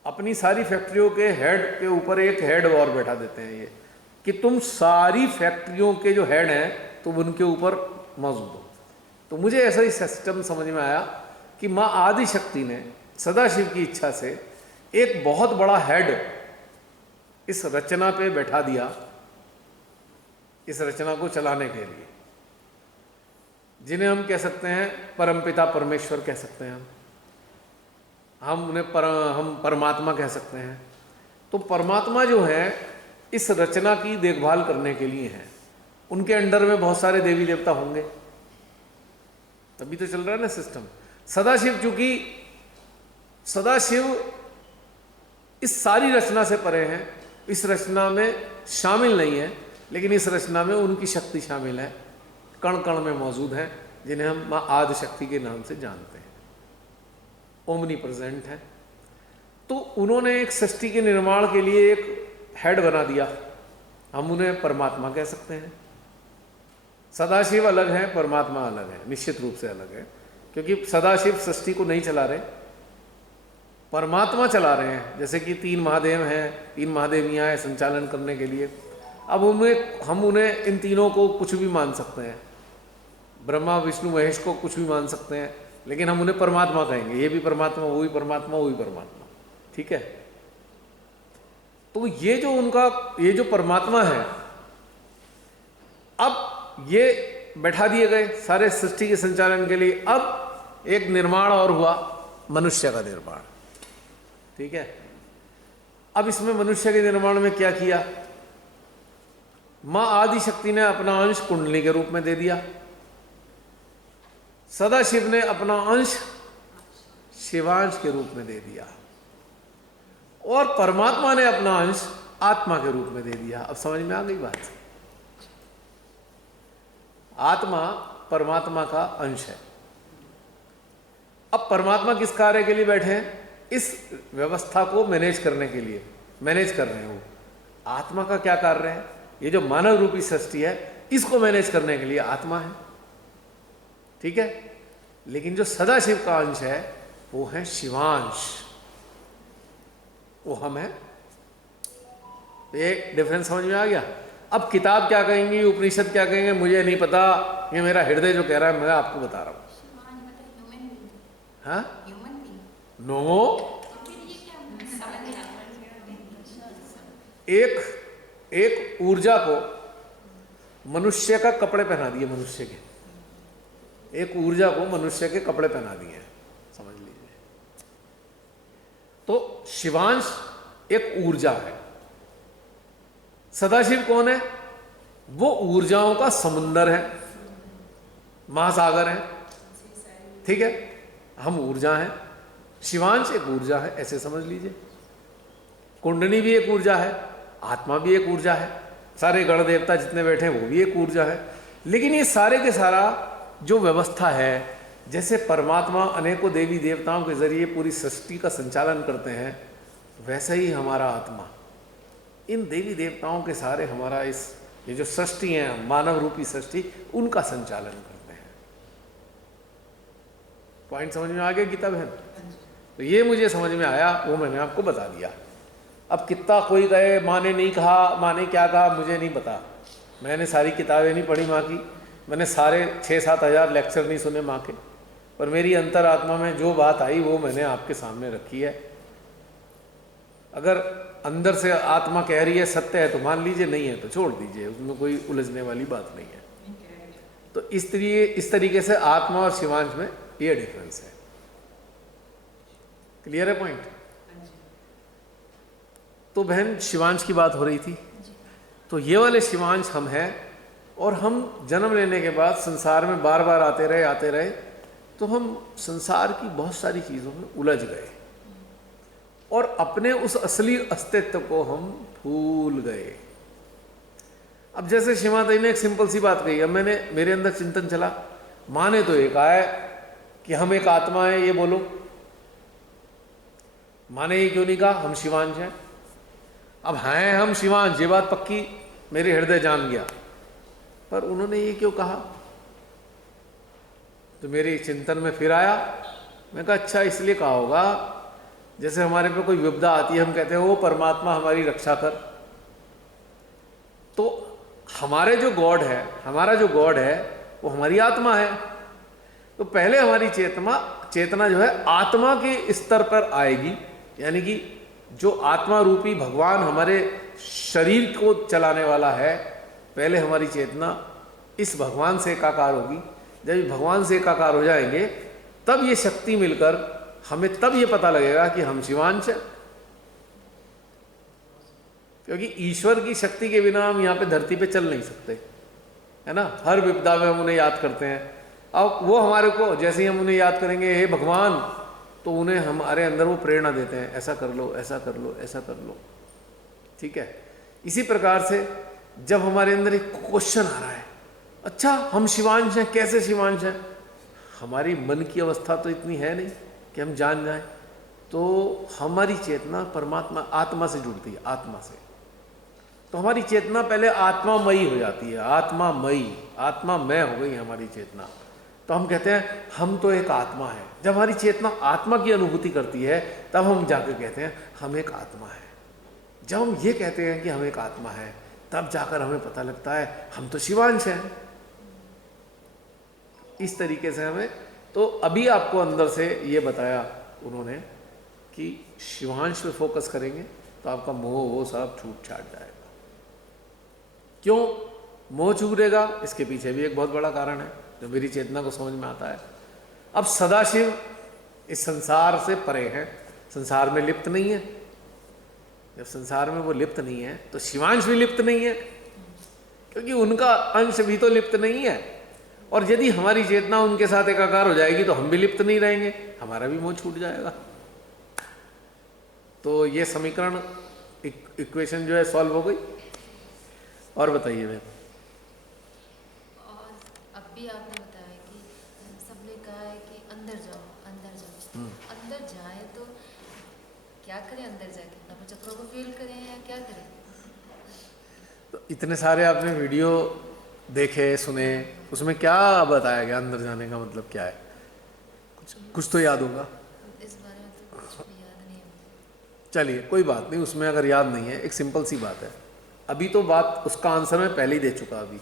अपनी सारी फैक्ट्रियों के हेड के ऊपर एक हेड और बैठा देते हैं, ये कि तुम सारी फैक्ट्रियों के जो हेड हैं तुम उनके ऊपर मौजूद हो। तो मुझे ऐसा ही सिस्टम समझ में आया कि माँ आदिशक्ति ने सदाशिव की इच्छा से एक बहुत बड़ा हेड इस रचना पे बैठा दिया, इस रचना को चलाने के लिए, जिन्हें हम कह सकते हैं परमपिता परमेश्वर कह सकते हैं, हम उन्हें हम परमात्मा कह सकते हैं। तो परमात्मा जो है इस रचना की देखभाल करने के लिए हैं। उनके अंडर में बहुत सारे देवी देवता होंगे, तभी तो चल रहा है ना सिस्टम। सदाशिव, चूंकि सदाशिव इस सारी रचना से परे हैं, इस रचना में शामिल नहीं है, लेकिन इस रचना में उनकी शक्ति शामिल है, कण कण में मौजूद है, जिन्हें हम माँ आदिशक्ति के नाम से जानते हैं, ओमनी प्रेजेंट है। तो उन्होंने एक सृष्टि के निर्माण के लिए एक हेड बना दिया, हम उन्हें परमात्मा कह सकते हैं। सदाशिव अलग है, परमात्मा अलग है, निश्चित रूप से अलग है, क्योंकि सदाशिव सृष्टि को नहीं चला रहे, परमात्मा चला रहे हैं। जैसे कि 3 महादेव हैं, 3 महादेवियाँ हैं संचालन करने के लिए। अब हम उन्हें इन तीनों को कुछ भी मान सकते हैं, ब्रह्मा विष्णु महेश को कुछ भी मान सकते हैं, लेकिन हम उन्हें परमात्मा कहेंगे। ये भी परमात्मा, वो भी परमात्मा, वो भी परमात्मा, ठीक है। तो ये जो परमात्मा है, अब ये बैठा दिए गए सारे सृष्टि के संचालन के लिए। अब एक निर्माण और हुआ, मनुष्य का निर्माण। ठीक है, अब इसमें मनुष्य के निर्माण में क्या किया? मां आदि शक्ति ने अपना अंश कुंडली के रूप में दे दिया, सदाशिव ने अपना अंश शिवांश के रूप में दे दिया, और परमात्मा ने अपना अंश आत्मा के रूप में दे दिया। अब समझ में आ गई बात? आत्मा परमात्मा का अंश है। अब परमात्मा किस कार्य के लिए बैठे हैं? इस व्यवस्था को मैनेज करने के लिए मैनेज कर रहे हैं वो। आत्मा का क्या कार्य है? ये जो मानव रूपी सृष्टि है इसको मैनेज करने के लिए आत्मा है। ठीक है, लेकिन जो सदाशिव का अंश है वो है शिवांश, वो हम है। ये डिफरेंस समझ में आ गया? अब किताब क्या कहेंगी, उपनिषद क्या कहेंगे, मुझे नहीं पता, ये मेरा हृदय जो कह रहा है मैं आपको बता रहा हूं। हाँ, नो, एक ऊर्जा को मनुष्य का कपड़े पहना दिए, मनुष्य के एक ऊर्जा को मनुष्य के कपड़े पहना दिए हैं, समझ लीजिए। तो शिवांश एक ऊर्जा है, सदाशिव कौन है? वो ऊर्जाओं का समुंदर है, महासागर है। ठीक है, हम ऊर्जा हैं, शिवांश एक ऊर्जा है, ऐसे समझ लीजिए। कुंडली भी एक ऊर्जा है, आत्मा भी एक ऊर्जा है, सारे गण देवता जितने बैठे हैं वो भी एक ऊर्जा है। लेकिन ये सारे के सारा जो व्यवस्था है, जैसे परमात्मा अनेकों देवी देवताओं के जरिए पूरी सृष्टि का संचालन करते हैं, वैसे ही हमारा आत्मा इन देवी देवताओं के सारे हमारा ये जो सृष्टि है, मानव रूपी सृष्टि, उनका संचालन करते हैं। पॉइंट समझ में आ गया गीता बहन? तो ये मुझे समझ में आया, वो मैंने आपको बता दिया। अब कितना कोई कहे माँ ने नहीं कहा, माँ ने क्या कहा, मुझे नहीं पता। मैंने सारी किताबें नहीं पढ़ी माँ की, मैंने सारे 6-7 हज़ार लेक्चर नहीं सुने माँ के, पर मेरी अंतरात्मा में जो बात आई वो मैंने आपके सामने रखी है। अगर अंदर से आत्मा कह रही है सत्य है तो मान लीजिए, नहीं है तो छोड़ दीजिए, उसमें कोई उलझने वाली बात नहीं है। तो इस तरीके से आत्मा और शिवांश में ये डिफरेंस है। क्लियर है पॉइंट? तो बहन शिवांश की बात हो रही थी, तो ये वाले शिवांश हम हैं, और हम जन्म लेने के बाद संसार में बार बार आते रहे, तो हम संसार की बहुत सारी चीज़ों में उलझ गए और अपने उस असली अस्तित्व को हम भूल गए। अब जैसे शिवाताई ने एक सिंपल सी बात कही, अब मेरे अंदर चिंतन चला, माँ ने तो ये कहा है कि हम एक आत्मा है, ये बोलो। माँ ने ये क्यों नहीं कहा हम शिवांश हैं? अब हैं हम शिवांश, ये बात पक्की मेरे हृदय जान गया, पर उन्होंने ये क्यों कहा? तो मेरे चिंतन में फिर आया, मैं कहा अच्छा इसलिए कहा होगा, जैसे हमारे पे कोई विपदा आती है, हम कहते हैं वो परमात्मा हमारी रक्षा कर। तो हमारा जो गॉड है वो हमारी आत्मा है। तो पहले हमारी चेतना जो है आत्मा के स्तर पर आएगी, यानी कि जो आत्मा रूपी भगवान हमारे शरीर को चलाने वाला है, पहले हमारी चेतना इस भगवान से एकाकार होगी। जब भगवान से एकाकार हो जाएंगे तब ये शक्ति मिलकर हमें तब ये पता लगेगा कि हम शिवांश हैं, क्योंकि ईश्वर की शक्ति के बिना हम यहाँ पे धरती पे चल नहीं सकते, है ना। हर विपदा में हम उन्हें याद करते हैं। अब वो हमारे को जैसे ही हम उन्हें याद करेंगे हे भगवान, तो उन्हें हमारे अंदर वो प्रेरणा देते हैं, ऐसा कर लो, ऐसा कर लो, ऐसा कर लो। ठीक है, इसी प्रकार से जब हमारे अंदर एक क्वेश्चन आ रहा है, अच्छा हम शिवांश हैं, कैसे शिवांश हैं? हमारी मन की अवस्था तो इतनी है नहीं कि हम जान जाएं, तो हमारी चेतना परमात्मा आत्मा से जुड़ती है, आत्मा से। तो हमारी चेतना पहले आत्मामयी हो जाती है, आत्मामय हो गई हमारी चेतना। तो हम कहते हैं हम तो एक आत्मा है। जब हमारी चेतना आत्मा की अनुभूति करती है तब हम जाकर कहते हैं हम एक आत्मा है। जब हम ये कहते हैं कि हम एक आत्मा है, तब जाकर हमें पता लगता है हम तो शिवांश हैं। इस तरीके से हमें, तो अभी आपको अंदर से ये बताया उन्होंने कि शिवांश पे फोकस करेंगे तो आपका मोह वो सब छूट छाट जाएगा। क्यों? मोह चूरेगा, इसके पीछे भी एक बहुत बड़ा कारण है जो मेरी चेतना को समझ में आता है। अब सदाशिव इस संसार से परे है, संसार में लिप्त नहीं है। जब संसार में वो लिप्त नहीं है तो शिवांश भी लिप्त नहीं है, क्योंकि उनका अंश भी तो लिप्त नहीं है। और यदि हमारी चेतना उनके साथ एकाकार हो जाएगी तो हम भी लिप्त नहीं रहेंगे, हमारा भी मोह छूट जाएगा। तो ये समीकरण इक्वेशन जो है सॉल्व हो गई। और बताइए मैम। और अब भी आपने बताया कि सबने कहा है कि अंदर जाओ अंदर जाओ, अंदर जाए तो क्या करें? अंदर जाके नवचक्रों को फील करें या क्या करें? तो इतने सारे आपने वीडियो देखे सुने, उसमें क्या बताया गया अंदर जाने का मतलब क्या है? कुछ तो याद होगा। इस बारे में तो कुछ भी याद नहीं है। चलिए कोई बात नहीं, उसमें अगर याद नहीं है, एक सिंपल सी बात है। अभी तो बात उसका आंसर मैं पहले ही दे चुका अभी,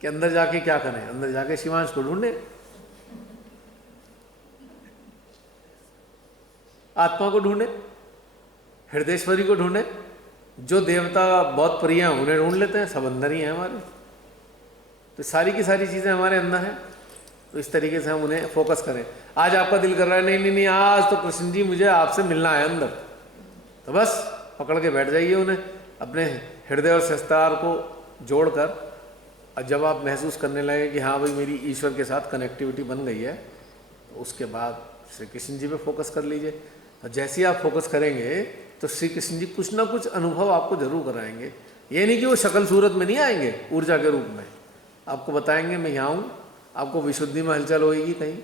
कि अंदर जाके क्या करें? अंदर जाके शिवांश को ढूंढे, आत्मा को ढूंढे, हृदयेश्वरी को ढूंढे। जो देवता बहुत प्रिय हैं उन्हें ढूंढ लेते हैं, सब अंदर ही हैं हमारे। तो सारी की सारी चीज़ें हमारे अंदर हैं। तो इस तरीके से हम उन्हें फोकस करें। आज आपका दिल कर रहा है नहीं नहीं नहीं, आज तो कृष्ण जी मुझे आपसे मिलना है अंदर, तो बस पकड़ के बैठ जाइए उन्हें, अपने हृदय और सहस्त्रार को जोड़कर। और जब आप महसूस करने लगे कि हाँ भाई मेरी ईश्वर के साथ कनेक्टिविटी बन गई है, तो उसके बाद श्री कृष्ण जी पे फोकस कर लीजिए। और जैसे ही आप फोकस करेंगे तो श्री कृष्ण जी कुछ ना कुछ अनुभव आपको जरूर कराएंगे। ये नहीं कि वो शक्ल सूरत में नहीं आएंगे, ऊर्जा के रूप में आपको बताएंगे मैं यहाँ हूँ। आपको विशुद्धि में हलचल होगी, कहीं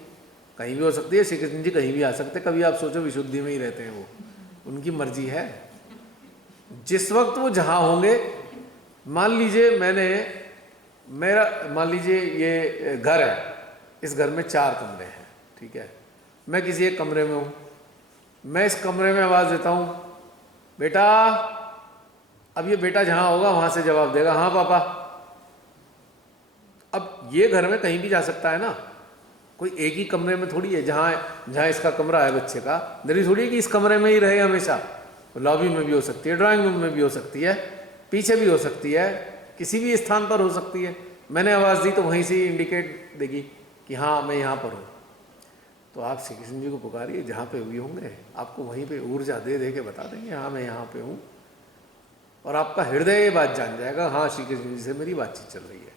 कहीं भी हो सकती है। श्री कृष्ण जी कहीं भी आ सकते हैं। कभी आप सोचो विशुद्धि में ही रहते हैं, वो उनकी मर्जी है। जिस वक्त वो जहाँ होंगे, मान लीजिए मान लीजिए ये घर है, इस घर में 4 कमरे हैं, ठीक है। मैं किसी एक कमरे में हूँ, मैं इस कमरे में आवाज़ देता हूँ बेटा। अब ये बेटा जहाँ होगा वहाँ से जवाब देगा हाँ पापा। अब ये घर में कहीं भी जा सकता है ना, कोई एक ही कमरे में थोड़ी है। जहाँ इसका कमरा है बच्चे का, जरूरी थोड़ी है कि इस कमरे में ही रहे हमेशा। लॉबी में भी हो सकती है, ड्राइंग रूम में भी हो सकती है, पीछे भी हो सकती है, किसी भी स्थान पर हो सकती है। मैंने आवाज़ दी तो वहीं से ही इंडिकेट देगी कि हाँ मैं यहाँ पर हूँ। तो आप श्री कृष्ण जी को पुकारिए, जहाँ पे भी होंगे आपको वहीं पे ऊर्जा दे दे के बता देंगे हाँ मैं यहाँ पे हूँ। और आपका हृदय ये बात जान जाएगा हाँ श्री कृष्ण जी से मेरी बातचीत चल रही है।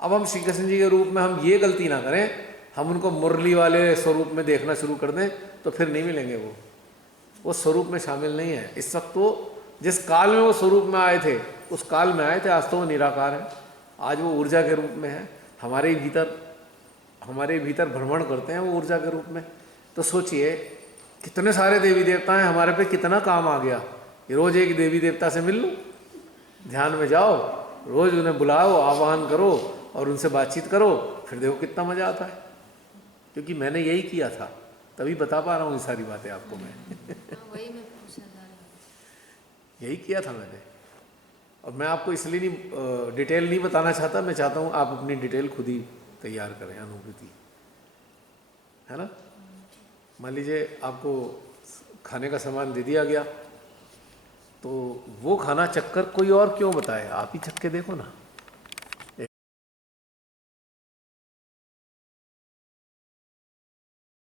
अब हम श्री कृष्ण जी के रूप में हम ये गलती ना करें, हम उनको मुरली वाले स्वरूप में देखना शुरू कर दें तो फिर नहीं मिलेंगे। वो स्वरूप में शामिल नहीं है। इस वक्त वो जिस काल में वो स्वरूप में आए थे उस काल में आए थे, आज तो वो निराकार है। आज वो ऊर्जा के रूप में है, हमारे भीतर भ्रमण करते हैं वो ऊर्जा के रूप में। तो सोचिए कितने सारे देवी देवता हैं, हमारे पे कितना काम आ गया। रोज़ एक देवी देवता से मिल लो, ध्यान में जाओ, रोज़ उन्हें बुलाओ, आह्वान करो और उनसे बातचीत करो, फिर देखो कितना मज़ा आता है। क्योंकि मैंने यही किया था, तभी बता पा रहा हूँ ये सारी बातें आपको मैं। वही मैं पूछना चाह रही हूँ। यही किया था मैंने। और मैं आपको इसलिए नहीं डिटेल नहीं बताना चाहता, मैं चाहता हूँ आप अपनी डिटेल खुद ही तैयार करें, अनुभूति, है ना। मान लीजिए आपको खाने का सामान दे दिया गया, तो वो खाना चखकर कोई और क्यों बताए, आप ही चख के देखो ना।